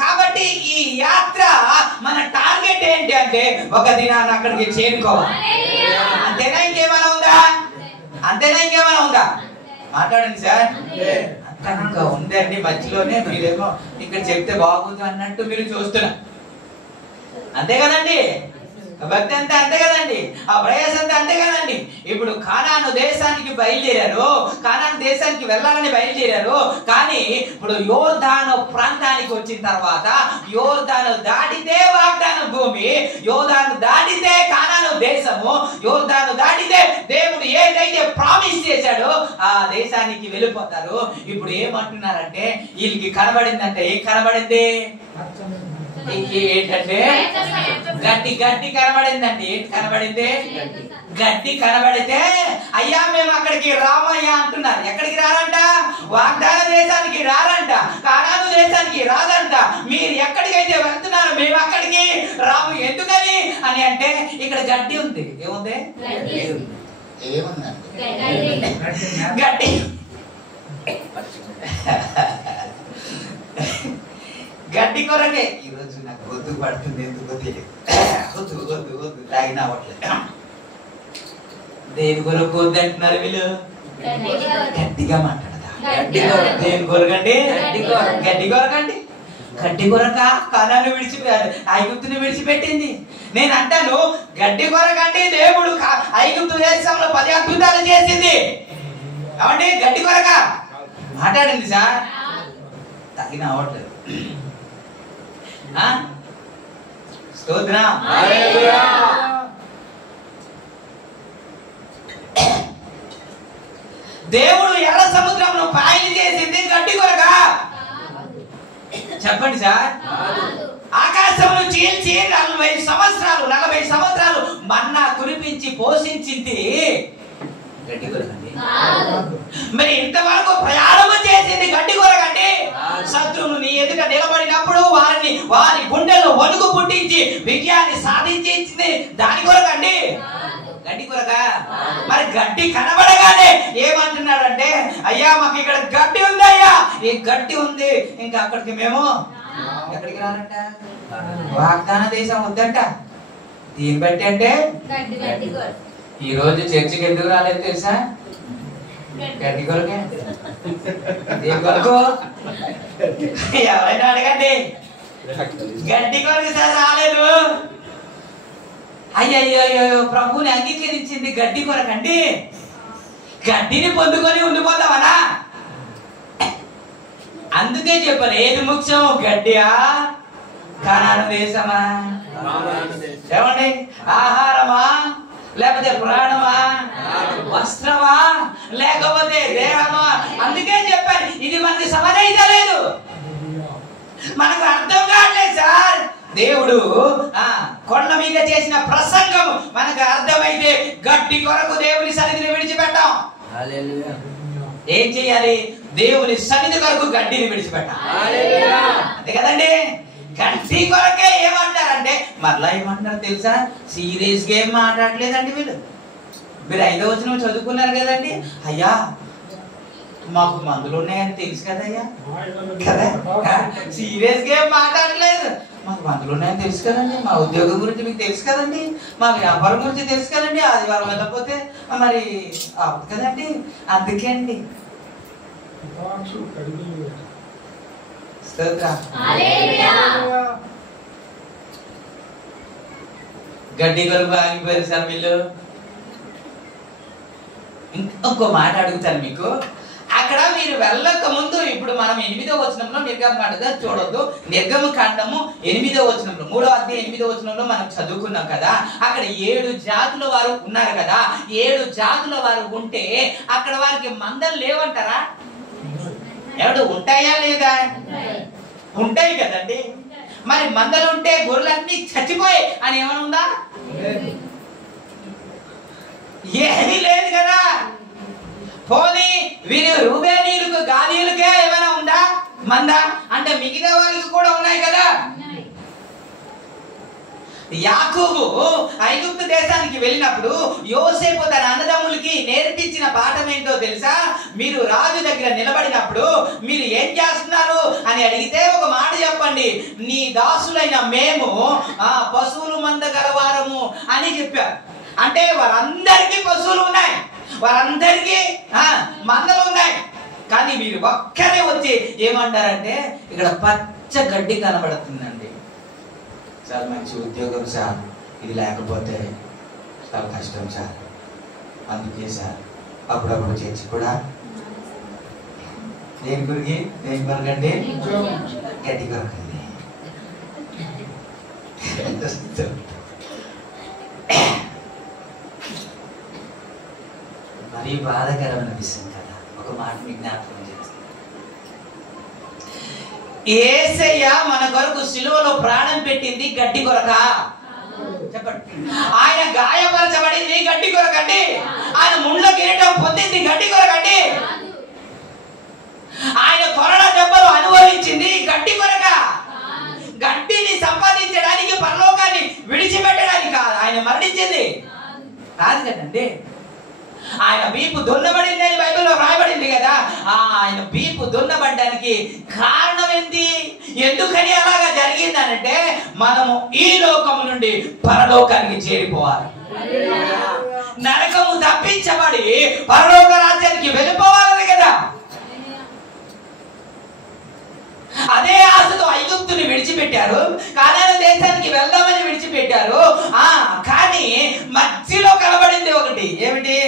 కాబట్టి ఈ యాత్ర మన టార్గెట్ ఏంటి అంటే ఒక దినాన అక్కడికి చేరుకోవాలి. అంతేనా ఇంకేమైనా ఉందా? అంతేనా ఇంకేమైనా ఉందా? మాట్లాడండి సార్. ఇంకా ఉందండి మధ్యలోనే మీరేమో ఇక్కడ చెప్తే బాగుంది అన్నట్టు మీరు చూస్తున్నా. అంతే కదండి, భక్తి అంతా అంతే కదండి, ఆ ప్రయాస అంతా అంతే కదండి. ఇప్పుడు కానాను దేశానికి బయలుదేరారు, కానాను దేశానికి వెళ్ళాలని బయలుదేరారు. కానీ ఇప్పుడు యోర్దాను ప్రాంతానికి వచ్చిన తర్వాత యోర్దాను దాటితే వాగ్దాన భూమి, యోర్దాను దాటితే కానాను దేశము, యోర్దాను దాటితే దేవుడు ఏదైతే ప్రామిస్ చేశాడో ఆ దేశానికి వెళ్ళిపోతారు. ఇప్పుడు ఏమంటున్నారంటే వీళ్ళకి కనబడిందంటే ఏం కనబడింది? ఏంటంటే గడ్డి గడ్డి కనబడిందండి. ఏంటి కనబడింది? గడ్డి కనబడితే అయ్యా మేము అక్కడికి రామయ్యా అంటున్నారు. ఎక్కడికి రారంట? వాగ్దాన దేశానికి రారంట, కానాను దేశానికి రాదంట. మీరు ఎక్కడికైతే వెళ్తున్నారు మేము అక్కడికి రాము. ఎందుకని అని అంటే ఇక్కడ గడ్డి ఉంది. ఏముంది? గడ్డి. గడ్డి కొరకే ఈరోజు నాకు గొంతు పడుతుంది, ఎందుకో తెలియదు. తాగిన అవ్వట్లేదు. దేని కొరకు వద్దు అంటున్నారు వీళ్ళు? గట్టిగా మాట్లాడదా? దేని కొరకండి? గడ్డి కొరకండి. గడ్డి కొరక కానాను ఐగుప్తుని విడిచిపెట్టింది. నేను అంటాను గడ్డి కొరకండి. దేవుడు ఐగుప్తు దేశంలో 10 అద్భుతాలు చేసింది. అవండి గడ్డి కొరక. మాట్లాడండి సార్. తగిన అవ్వట్లేదు. స్తోత్రం. దేవుడు ఎర్ర సముద్రంలో పాయలు చేసింది గడ్డి కొరక. చెప్పండి సార్. ఆకాశమును చీల్చి 40 సంవత్సరాలు మన్నా కురిపించి పోషించింది గడ్డి కొరకండి. మరి ఇంతవరకు ప్రయాణము చేసింది గడ్డి కొరకండి. శత్రువులు నీ ఎదుట నిలబడినప్పుడు వారి గుండెల్లో వణుకు పుట్టించి విజయాన్ని సాధించింది దాని కొరకండి, గడ్డి కొరక. మరి గడ్డి కనబడగానే ఏమంటున్నాడంటే అయ్యా మాకు ఇక్కడ గడ్డి ఉంది, అయ్యా ఈ గడ్డి ఉంది, ఇంకా అక్కడికి మేము ఎక్కడికి రారంట? వాగ్దాన దేశం వద్దంట. దీన్ని బట్టి అంటే ఈ రోజు చర్చికి ఎందుకు రాలేదు తెలుసా? గడ్డి కొరకే. దేని కొరకు? ఎవరైనా అడగండి. గడ్డి కొరకు సార్ రాలేదు. అయ్యో ప్రభువుని అంగీకరించింది గడ్డి కొరకండి. గడ్డిని పొందుకొని ఉండిపోతామనా? అందుకే చెప్పాను ఏది ముఖ్యం? గడ్డియా కానాను దేశమా? ఏమండి? ఆహారమా లేకపోతే ప్రాణమా? వస్త్రమా లేకపోతే దేహమా? అందుకే చెప్పాను ఇది మనకి సమరైతే లేదు, మనకు అర్థం కావట్లేదు సార్. దేవుడు కొండ మీద చేసిన ప్రసంగం మనకు అర్థమైతే గడ్డి కొరకు దేవుని సన్నిధిని విడిచిపెట్టాం. ఏం చేయాలి? దేవుని సన్నిధి కొరకు గడ్డిని విడిచిపెట్టాలి. అంతే కదండి. గడ్డి కొరకే ఏమంటారంటే మరలా ఏమంటారు తెలుసా? సీరియస్ గా ఏం మాట్లాడలేదండి వీళ్ళు. మీరు 5వ వచనం చదువుకున్నారు కదండి. అయ్యా మాకు మందులు ఉన్నాయని తెలుసు కదయ్యా కదా. సీరియస్ గా ఏం మాట్లాడలేదు. మాకు మందులు ఉన్నాయని తెలుసు కదండి, మా ఉద్యోగం గురించి మీకు తెలుసు కదండి, మా వ్యాపారం గురించి తెలుసు కదండి, ఆదివారం వెళ్ళకపోతే మరి అవుతుంది కదండి. అందుకే అండి గడ్డి కొరకు ఆగిపోయారు సార్ వీళ్ళు. ఇంకో మాట అడుగుతాను మీకు. అక్కడ మీరు వెళ్ళక ముందు ఇప్పుడు మనం 8వ వచనంలో నిర్గమకాండం చూడొద్దు. నిర్గమకాండము 8వ వచనంలో 3వ అధ్యాయం 8వ వచనంలో మనం చదువుకున్నాం కదా. అక్కడ 7 జాతుల వారు ఉన్నారు కదా. 7 జాతుల వారు ఉంటే అక్కడ వారికి మందలు లేవంటారా? ఎవడు ఉంటాయా లేదా? ఉంటాయి కదండి. మరి మందలు ఉంటే గొర్రెలన్నీ చచ్చిపోయి అని ఏమైనా ఉందా? ఏమీ లేదు కదా. పోనీ వీరి రూబేనీయులకు గాదీయులకే ఏమైనా ఉందా మంద? అంటే మిగతా వారికి కూడా ఉన్నాయి కదా. యాకోబు ఐగుప్తు దేశానికి వెళ్ళినప్పుడు యోసేపు తన అన్నదమ్ములకి నేర్పించిన పాఠం ఏంటో తెలుసా? మీరు రాజు దగ్గర నిలబడినప్పుడు మీరు ఏం చేస్తున్నారు అని అడిగితే ఒక మాట చెప్పండి, నీ దాసులైన మేము పశువులు మంద గలవారము అని చెప్పారు. అంటే వారందరికీ పశువులు ఉన్నాయి, వారందరికీ మందలు ఉన్నాయి. కానీ మీరు ఒక్కరే వచ్చి ఏమంటారంటే ఇక్కడ పచ్చ గడ్డి కనబడుతుందండి, చాలా మంచి ఉద్యోగం సార్, ఇది లేకపోతే చాలా కష్టం సార్, అందుకే సార్ అప్పుడప్పుడు చర్చి కూడా దేని కొరకండి గడ్డి కొరకండి. మరీ బాధకరమైన విషయం కదా. ఒక మాట మీకు జ్ఞాపకం చేస్తాను. యేసయ్య మన కొరకు సిలువలో ప్రాణం పెట్టింది గడ్డి కొరక? చెప్పండి. ఆయన గాయపరచబడింది గడ్డి కొరకండి. ఆయన ముళ్ళ కిరీటం పొందింది గడ్డి కొరకండి. ఆయన కొరడ దెబ్బలు అనుభవించింది గడ్డి కొరక. గడ్డిని సంపాదించడానికి, పరలోకాన్ని విడిచిపెట్టడానికి కాదు ఆయన మరణించింది. కాదు కదండి. ఆయన వీపు దున్నబడింది అని బైబిల్లో రాయబడింది కదా. ఆయన వీపు దున్నబడ్డానికి కారణం ఏంటి? ఎందుకని అలాగా జరిగిందనంటే మనము ఈ లోకము నుండి పరలోకానికి చేరిపోవాలి, నరకము తప్పించబడి పరలోక రాజ్యానికి వెళ్ళిపోవాలని కదా. అదే ఆశతో ఐగుప్తుని విడిచిపెట్టారు, కానాను దేశానికి వెళ్దామని విడిచిపెట్టారు. కానీ మధ్యలో కనబడింది ఒకటి. ఏమిటి?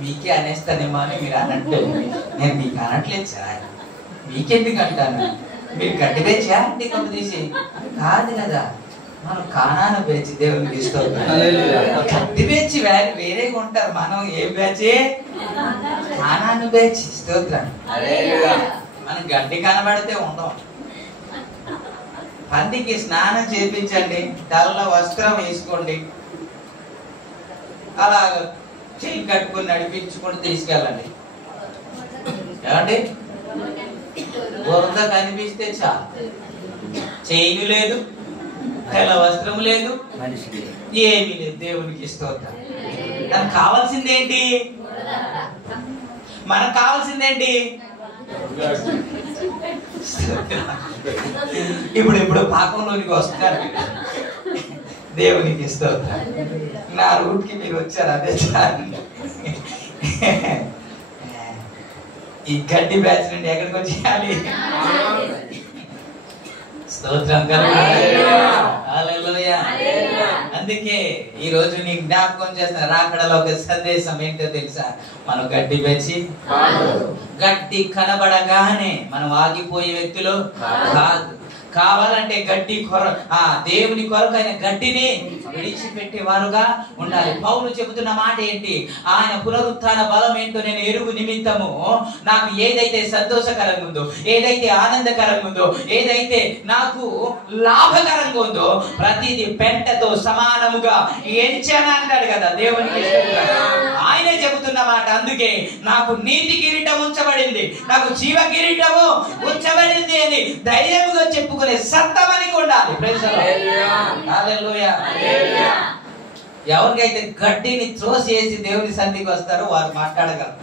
మీకే అనేస్తానేమో అని మీరు అన్నట్టు నేను మీకు అనట్లేదు సార్. మీకెందుకు అంటాను? మీరు గడ్డి తెచ్చా అండి కొంత తీసి కాదు కదా. మనం కానాను బేచి దేవునికి ఇష్టం. గడ్డి బేచి వేరేగా ఉంటారు. మనం ఏ బేచి? కానాను బేచి. స్తోత్రం. మనం గడ్డి కనబడితే ఉండవు. పందికి స్నానం చేపించండి, తెల్ల వస్త్రం వేసుకోండి, అలా చెయ్యి కట్టుకుని నడిపించుకుంటూ తీసుకెళ్ళండి. ఏమండి? బురద కనిపిస్తే చాలు. చెయ్యి లేదు, తెల్ల వస్త్రం లేదు, ఏమీ లేదు. దేవునికి స్తోత్రం. మనకు కావాల్సిందేంటి? మనకు కావాల్సిందేంటి? ఇప్పుడు పాపంలోనికి వస్తున్నారు. దేవునికి స్తోత్రం. నా రూట్ కి మీరు వచ్చారు, అదే చాలు. ఈ గడ్డి బ్యాచ్ నుండి ఎక్కడికి వచ్చేయాలి? స్తోత్రం హల్లెలూయా. అందుకే ఈ రోజు నీ జ్ఞాపకం చేస్తున్న రాకడలో ఒక సందేశం ఏంటో తెలుసా? మనం గడ్డి పెంచి గడ్డి కనబడగానే మనం ఆగిపోయే వ్యక్తులు కాదు. కావాలంటే గడ్డి దేవుని కొరకు ఆయన గడ్డిని విడిచిపెట్టేవారుగా ఉండాలి. పౌలు చెబుతున్న మాట ఏంటి? ఆయన పునరుత్థాన బలం ఏంటో నేను ఎరుగు నిమిత్తము నాకు ఏదైతే సంతోషకరంగా ఉందో, ఏదైతే ఆనందకరంగా ఉందో, ఏదైతే నాకు లాభకరంగా ఉందో ప్రతిదీ పెంటతో సమానముగా ఎంచాను అంటాడు కదా దేవునికి. ఆయనే చెబుతున్న మాట. అందుకే నాకు నీతి కిరీటం ఉంచబడింది, నాకు జీవ కిరీటము ఉంచబడింది అని ధైర్యముగా చెప్పుకునే సత్తా మనకి ఉండాలి. హల్లెలూయా. ఎవరికైతే గడ్డిని త్రోసేసి దేవుని సన్నిధికి వస్తారో వారు మాట్లాడగలరు.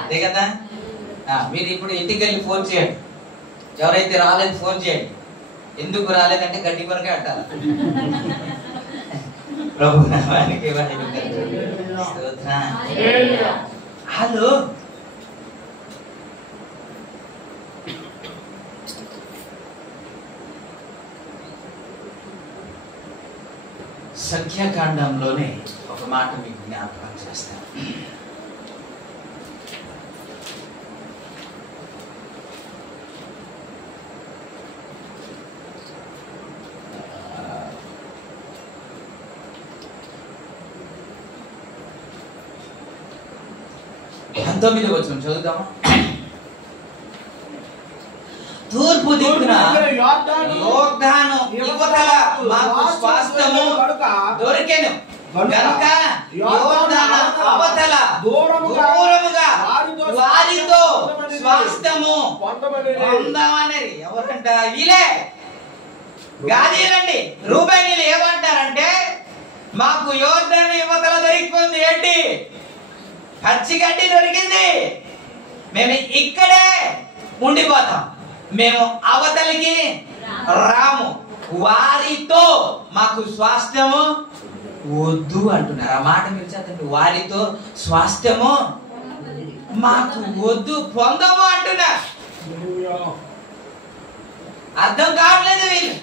అంతే కదా. మీరు ఇప్పుడు ఇంటికి వెళ్ళి ఫోన్ చేయండి, ఎవరైతే రాలేదు ఫోన్ చేయండి. ఎందుకు రాలేదంటే గడ్డి కొరకే అంటారు. ప్రభు నామానికి హలో సంఖ్యాకాండంలోనే ఒక మాట మీకు జ్ఞాపకం చేస్తాను. పంతొమ్మిది వచనం చదువుతామా? తూర్పు దిక్కున యోర్దాను యువతల మాకు స్వాస్థ్యము దొరికెను గనుక యోర్దాను అవతల దూరముగా వారితో స్వాస్థ్యము పొందమనేది. ఎవరంట? వీలే గాదీలండి, రూబేనీలు. ఏమంటారంటే మాకు యోర్దాను యువతల దొరికిపోయింది. ఏంటి? పచ్చి గడ్డి దొరికింది, మేము ఇక్కడే ఉండిపోతాం, మేము అవతలికి రాము, వారితో మాకు స్వాస్థ్యము వద్దు అంటున్నారు. ఆ మాట మీరు చదవండి. వారితో స్వాస్థ్యము మాకు వద్దు, పొందము అంటున్నారు. అర్థం కావట్లేదు వీళ్ళు.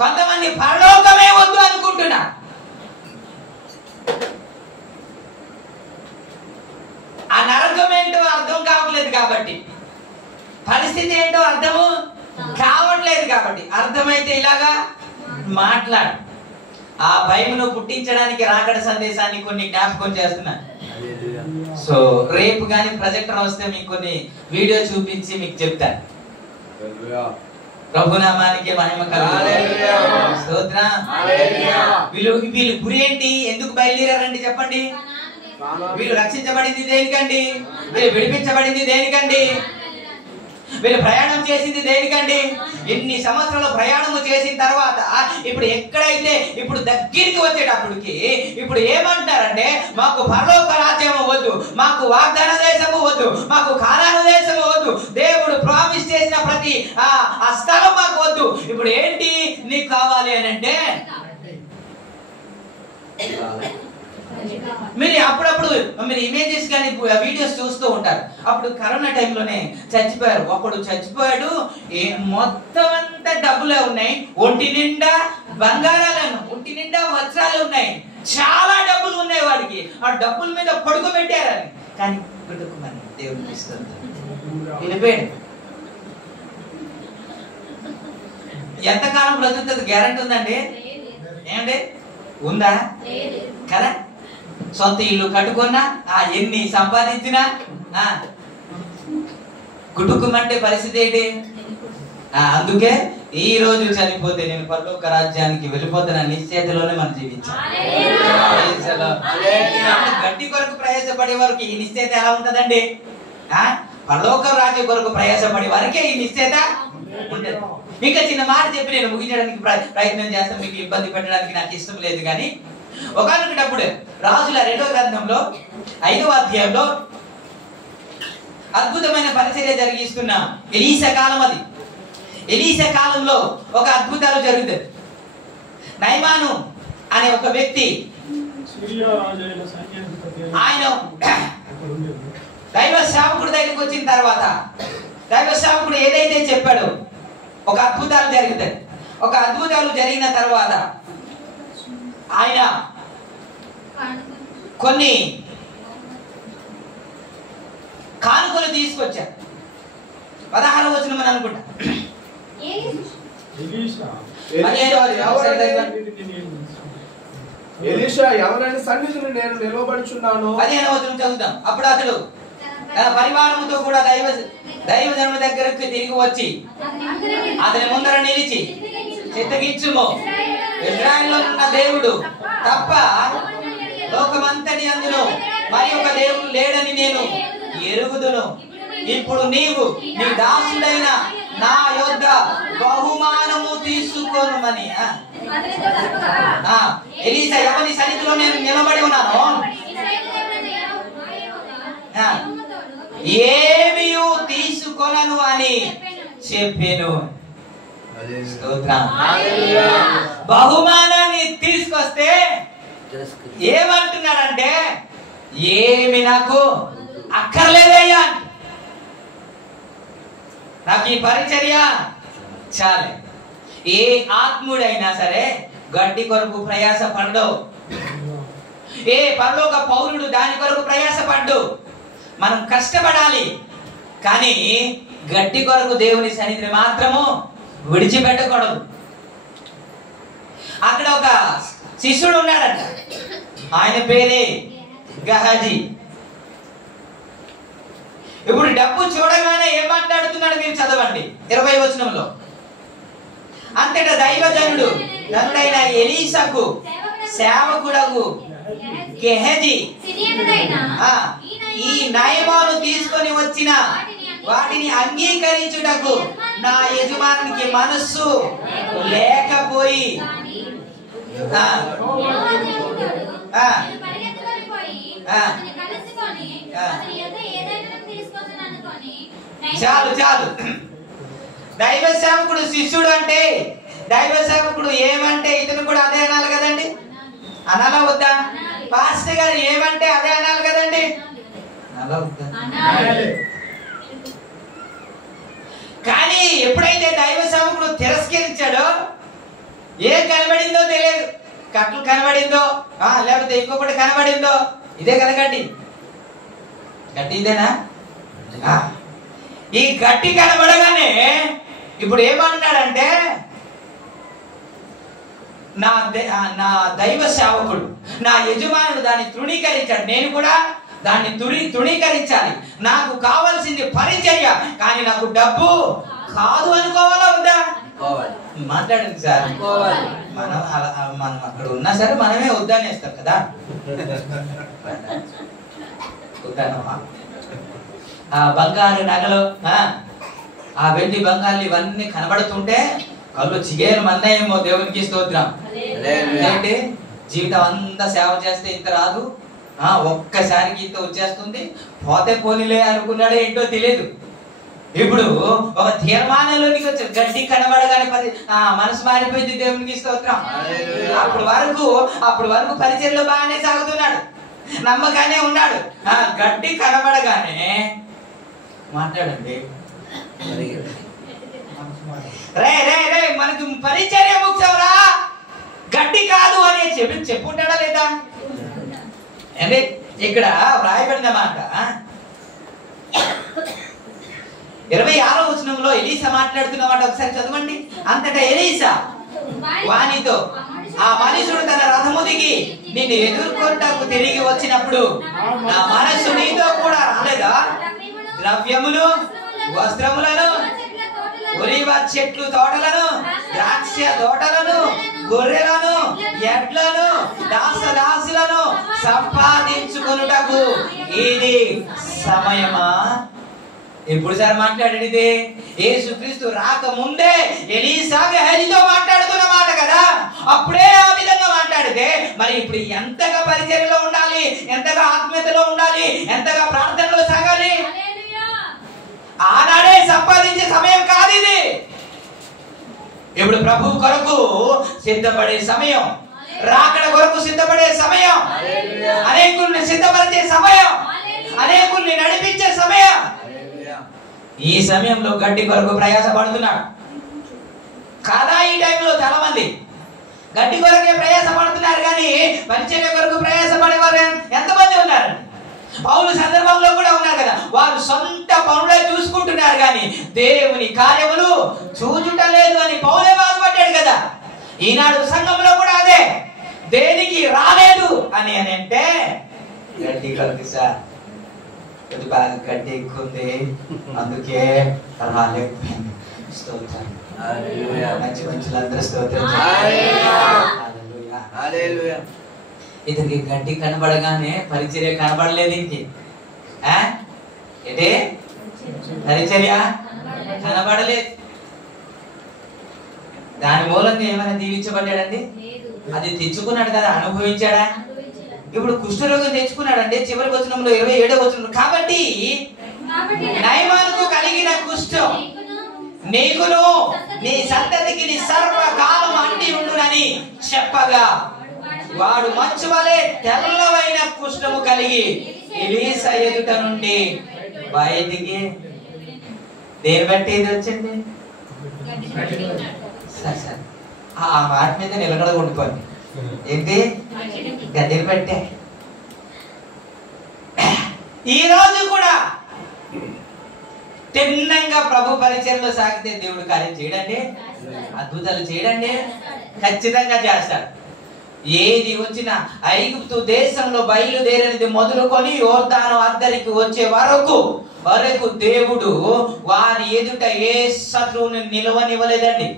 కొంతమంది పరలోకమే వద్దు అనుకుంటున్నారు. ఆ నరకం ఏంటో అర్థం కావట్లేదు కాబట్టి, పరిస్థితి ఏంటో అర్థము కావట్లేదు కాబట్టి, అర్థమైతే ఇలాగా మాట్లాడు. ఆ భయమును పుట్టించడానికి రాకడ సందేశాన్ని కొన్ని జ్ఞాపకం చేస్తున్నా. సో రేపు కానీ ప్రొజెక్టర్ వస్తే మీకు కొన్ని వీడియో చూపించి మీకు చెప్తాను. ప్రభునామానికి మహిమ కలుగును. స్తోత్రం. వీళ్ళు గురి ఏంటి? ఎందుకు బయలుదేరారండి చెప్పండి? వీళ్ళు రక్షించబడింది దేనికండి? వీళ్ళు విడిపించబడింది దేనికండి? వీళ్ళు ప్రయాణం చేసింది దేనికండి? ఎన్ని సంవత్సరాలు ప్రయాణము చేసిన తర్వాత ఇప్పుడు ఎక్కడైతే ఇప్పుడు దగ్గరికి వచ్చేటప్పటికి ఇప్పుడు ఏమంటారంటే మాకు పరలోక రాజ్యము వద్దు, మాకు వాగ్దాన దేశము వద్దు, మాకు కానాను దేశము వద్దు, దేవుడు ప్రామిస్ చేసిన ప్రతి ఆ స్థలం మాకు వద్దు. ఇప్పుడు ఏంటి నీకు కావాలి అని అంటే, మీరు అప్పుడప్పుడు మీరు ఇమేజెస్ కానీ వీడియోస్ చూస్తూ ఉంటారు. అప్పుడు కరోనా టైంలోనే చచ్చిపోయారు. ఒకడు చచ్చిపోయాడు, మొత్తం అంతా డబ్బులే ఉన్నాయి, ఒంటి నిండా బంగారాలను, ఒంటి నిండా వజ్రాలు ఉన్నాయి, చాలా డబ్బులు ఉన్నాయి వాడికి. ఆ డబ్బుల మీద పడుకోబెట్టారని, కానీ కుటుంబం దేవుడికి ఇస్తుంది. వెళ్ళిపోయాడు. ఎంతకాలం బ్రతుకుతుంది గ్యారెంటీ ఉందండి? ఏమండి? ఉందా? కదా. సొంత ఇల్లు కట్టుకున్నా, ఎన్ని సంపాదించినా కుటుంబం పరిస్థితి ఏంటి? అందుకే ఈ రోజు చనిపోతే నేను పరలోక రాజ్యానికి వెళ్ళిపోతున్న నిశ్చయతలోనే మనం జీవించాలి. గడ్డి కొరకు ప్రయాసపడే వారికి ఈ నిశ్చయత ఎలా ఉంటదండి? పరలోక రాజ్యం కొరకు ప్రయాసపడే వారికే ఈ నిశ్చయత ఉంటది. ఇంకా చిన్న మాట చెప్పి నేను ముగించడానికి ప్రయత్నం చేస్తాను, మీకు ఇబ్బంది పెట్టడానికి నాకు ఇష్టం లేదు. కానీ ఒకనొకటప్పుడు రాజుల 2వ గ్రంథంలో 5వ అధ్యాయంలో అద్భుతమైన పరిచర్య జరిగిస్తున్న ఎలీషా కాలం అది. ఎలీషా కాలంలో ఒక అద్భుతాలు జరుగుతుంది. నయమాను అనే ఒక వ్యక్తి, ఆయన దైవ సేవకుడి దగ్గరికి వచ్చిన తర్వాత దైవ సేవకుడు ఏదైతే చెప్పాడో ఒక అద్భుతాలు జరుగుతాయి. ఒక అద్భుతాలు జరిగిన తర్వాత ఆయన కొన్ని కానుకలు తీసుకొచ్చారు. 16వ వచనం అని అనుకుంటా. ఎలీషా ఎవరైనా సన్నిధిని నేను నిలవబడుచున్నాను. 15వ వచనం చదువుతాం. అప్పుడు అతడు తన పరివారముతో కూడా దైవజనుడి దగ్గరకు తిరిగి వచ్చి అతని ముందర నిలిచి, చిత్తగించుము, ఇశ్రాయేలులో ఉన్న దేవుడు తప్ప లోకమంతటి అందును మరి ఒక దేవుడు లేడని నేను ఎరుగుదును. ఇప్పుడు నీవు నీ దాసుడైన నా యొద్ద బహుమానము తీసుకొనుమని. ఎలీషా ఎవరి సన్నిధిలో నేను నిలబడి ఉన్నాను, ఏమీ తీసుకొనను అని చెప్పాను. బహుమానాన్ని తీసుకొస్తే ఏమంటున్నాడంటే, ఏమి నాకు అక్కర్లేదయ్యా, నాకు ఈ పరిచర్య చాలే. ఏ ఆత్ముడైనా సరే గడ్డి కొరకు ప్రయాస పడ్డు, ఏ పరలోక పౌరుడు దాని కొరకు ప్రయాస పడ్డు. మనం కష్టపడాలి, కానీ గడ్డి కొరకు దేవుని సన్నిధిని మాత్రము విడిచిపెట్టకూడదు. అక్కడ ఒక శిష్యుడు ఉన్నాడంట, ఆయన పేరే గహజీ. ఇప్పుడు డబ్బు చూడగానే ఏం మాట్లాడుతున్నాడు మీరు చదవండి 20వ వచనంలో. అంతటా దైవజనుడు ధనుడైన ఎలీషాకు సేవకుడగు గెహజీ ఈ నయమాను తీసుకొని వచ్చిన వాటిని అంగీకరించుటకు నా యజమానికి మనస్సు లేకపోయి చాలు చాలు. దైవ సేవకుడు శిష్యుడు అంటే, దైవ సేవకుడు ఏమంటే ఇతను కూడా అదే అనాలి కదండి, అనాలా వద్దా? పాస్టర్ గారు ఏమంటే అదే అనాలి కదండి, అనాలా వద్దా? కానీ ఎప్పుడైతే దైవ సేవకుడు తిరస్కరించాడో, ఏం కనబడిందో తెలియదు, కట్లు కనబడిందో లేకపోతే ఇంకొకటి కనబడిందో, ఇదే కదా గడ్డి, గడ్డి ఇదేనా? ఈ గడ్డి కనబడగానే ఇప్పుడు ఏమంటున్నాడంటే, నా దైవ సేవకుడు నా యజమానుడు దాన్ని తృణీకరించాడు, నేను కూడా దాన్ని తృణీకరించాలి. నాకు కావాల్సింది పరిచర్య, కానీ నాకు డబ్బు కాదు అనుకోవాలా వద్దా? మాట్లాడండి సార్. మనం అక్కడ ఉన్నా సరే మనమే వద్దనేస్తాం కదా. వద్దనమ్మా. ఆ బంగారు నగలు, ఆ వెండి బంగారు ఇవన్నీ కనబడుతుంటే కళ్ళు చిగేలు మన్నాయేమో. దేవునికి స్తోత్రం. ఏంటి జీవితం అంతా సేవ చేస్తే ఇంత రాదు, ఒక్కసారికి ఇంత వచ్చేస్తుంది, పోతే పోనీలే అనుకున్నాడో ఏంటో తెలియదు. ఇప్పుడు ఒక తీర్మానంలోనికి వచ్చి గడ్డి కనబడగానే మనసు మారిపోయింది. దేవునికి స్తోత్రం. అప్పుడు వరకు పరిచర్లో బాగానే సాగుతున్నాడు, నమ్మకానే ఉన్నాడు. గడ్డి కనబడగానే మాట్లాడండి, రే రే రే మనకి పరిచర్య ముఖ్యంరా, గడ్డి కాదు అని చెప్పుంటాడా లేదా? అంటే ఇక్కడ వ్రాయబడిన మాట 26వ వచనంలో ఎలీషా మాట్లాడుతున్న మాట ఒకసారి చదవండి. అంతటా ఎలీషా వానితో, ఆ మనుషుడు తన రథము దిగి నిన్ను ఎదుర్కొంటకు తిరిగి వచ్చినప్పుడు నా మనస్సు నీతో కూడా రాలేదా? ద్రవ్యములు, వస్త్రములను, ఒలివ చెట్లు తోటలను, ద్రాక్ష తోటలను, గొర్రెలను, ఎడ్లను, దాసదాసులను సంపాదించుకొనుటకు ఇది సమయమా? ఎప్పుడు సార్ మాట్లాడేది? యేసుక్రీస్తు రాకముందే ఎలీషా గెహజీతో మాట్లాడుతున్న మాట కదా. అప్పుడే ఆ విధంగా మాట్లాడితే మరి ఇప్పుడు ఎంతగా పరిచర్యలో ఉండాలి, ఎంతగా ఆత్మీయతలో ఉండాలి, ఎంతగా ప్రార్థనలో సాగాలి? ఆనాడే సంపాదించే సమయం కాదు ఇది. ఇప్పుడు ప్రభు కొరకు సిద్ధపడే సమయం, రాకడ కొరకు సిద్ధపడే సమయం, అనేకుల్ని సిద్ధపరిచే సమయం, అనేకుల్ని నడిపించే సమయం. ఈ సమయంలో గడ్డి కొరకు ప్రయాస పడుతున్నాడు కాదా? ఈ టైంలో చాలా మంది గడ్డి కొరకే ప్రయాస పడుతున్నారు, కానీ పరిచర్య కొరకు ప్రయాస పడేవారు ఎంతమంది ఉన్నారండి? పౌలు సందర్భంలో కూడా ఉన్నారు కదా, వారు సొంత పనులే చూసుకుంటున్నారు కానీ దేవుని కార్యములు చూచుటలేదు అని పౌలే బాధపడ్డాడు కదా. ఈనాడు సంఘంలో కూడా అదే, దేనికి రాలేదు అని అంటే గడ్డి కలిగి సార్, కొద్ది బాగా గడ్డి ఎక్కుంది అందుకే రాలేకపోయింది. స్తోత్రం, మంచి మంచులందరూ స్తోత్రం. ఇతనికి గడ్డి కనబడగానే పరిచర్య కనబడలేదు. ఇంకే ఏంటి పరిచర్య కనబడలేదు. దాని మూలంగా ఏమైనా దీవించబడ్డాడండి? అది తెచ్చుకున్నాడు కదా, అనుభవించాడా? ఇప్పుడు కుష్ఠరోగం తెచ్చుకున్నాడండి చివరి వచనంలో 27వ వచనం, కాబట్టి నయమానుకు కలిగిన కుష్ఠం నీకును నీ సంతతికి నీ సర్వకాలం అంటి ఉండునని చెప్పగా వాడు మంచు వలె తెల్లవైన కుష్ఠము కలిగి ఎలీసా ఎదుట నుండి బయటికి. దేని బట్టి ఇది వచ్చింది? ఆ మాట మీద నిలకడ ఉండిపోయింది. ఏంటి? గడ్డిని పెట్టే. ఈ రోజు కూడా తిన్నంగా ప్రభు పరిచయంలో సాగితే దేవుడు కార్యం చేయడండి, అద్భుతాలు చేయడండి, ఖచ్చితంగా చేస్తాడు. ఏది వచ్చినా ఐగుప్తు దేశంలో బయలుదేరినది మొదలుకొని యోర్దాను అద్దరికి వచ్చే వరకు దేవుడు వారి ఎదుట ఏ శత్రువుని నిలవనివ్వలేదండి,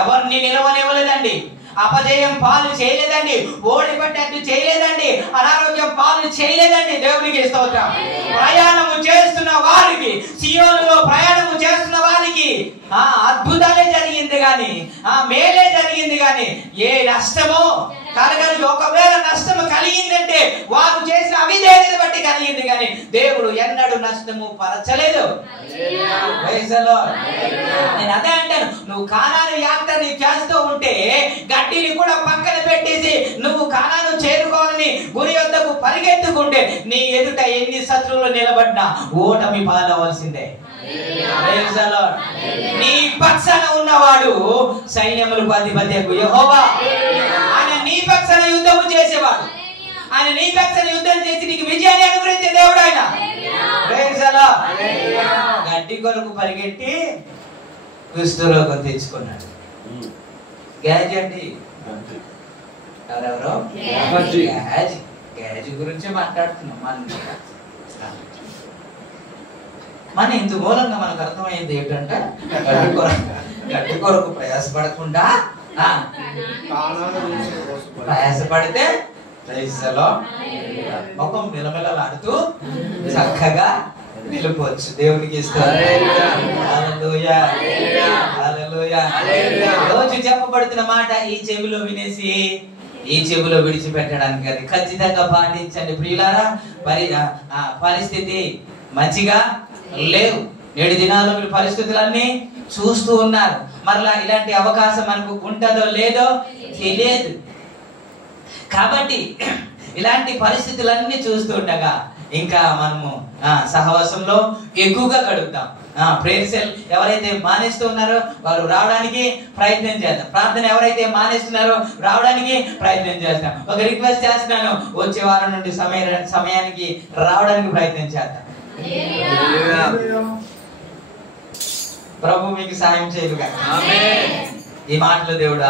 ఎవరిని నిలవనివ్వలేదండి. అపజయం పాలు చేయలేదండి, ఓడిపట్టట్టు చేయలేదండి, అనారోగ్యం పాలు చేయలేదండి. దేవునికి స్తోత్రం. ప్రయాణము చేస్తున్న వారికి, సియోనులో ప్రయాణము చేస్తున్న వారికి అద్భుతాలే జరిగింది కానీ, మేలే జరిగింది కానీ ఏ నష్టమో కలగదు. ఒకవేళ నష్టము కలిగిందంటే వారు చేసిన అవిధేయతను బట్టి కలిగింది కానీ దేవుడు ఎన్నడూ నష్టము పరచలేదు. నేను అదే అంటాను, నువ్వు కానాను యాత్రని చేస్తూ ఉంటే గడ్డిని కూడా పక్కన పెట్టేసి నువ్వు కానాను చేరుకోవాలని గురి వద్దకు పరిగెత్తుకుంటే నీ ఎదుట ఎన్ని శత్రువులు నిలబడినా ఓటమి పాలవలసిందే. నీ పక్షాన ఉన్నవాడు సైన్యములకు అధిపతి యెహోవా. ఆయన నీ పక్షాన యుద్ధము చేసేవాడు, ఆయన నీ పక్షాన యుద్ధం చేసి నీకు విజయాన్ని అనుగ్రహించే దేవుడు ఆయన. గడ్డి కొరకు పరిగెట్టి కుష్ఠరోగం తెచ్చుకున్నాడు. గ్యాజ్ అండి, ఎవరెవరో గ్యాజ్ గురించి మాట్లాడుతున్నాం. మన ఇందు మూలంగా మనకు అర్థమైంది ఏంటంటే గడ్డి కొరకు ప్రయాసపడకుండా ప్రయాసపడితే ముఖం నిలమిలలాడుతూ చక్కగా నిలుపవచ్చు. దేవునికి రోజు చెప్పబడుతున్న మాట ఈ చెవిలో వినేసి ఈ చెవిలో విడిచిపెట్టడానికి అది ఖచ్చితంగా పాటించండి ప్రియులారా. పరిస్థితి మంచిగా లేవు. నేటి దినాల్లో మీరు పరిస్థితులన్నీ చూస్తూ ఉన్నారు. మరలా ఇలాంటి అవకాశం మనకు ఉంటుందో లేదో తెలియదు. కాబట్టి ఇలాంటి పరిస్థితులన్నీ చూస్తూ ఉండగా ఇంకా మనము సహవాసంలో ఎక్కువగా గడుపుతాం. ప్రేయర్ సెల్ ఎవరైతే మానేస్తూ ఉన్నారో వారు రావడానికి ప్రయత్నం చేద్దాం. ప్రార్థన ఎవరైతే మానేస్తున్నారో రావడానికి ప్రయత్నం చేస్తాం. ఒక రిక్వెస్ట్ చేస్తున్నాను, వచ్చే వారం నుండి సమయానికి రావడానికి ప్రయత్నం చేద్దాం. ప్రభు మీకు సాయం చేయదుగా. ఈ మాటలు దేవుడు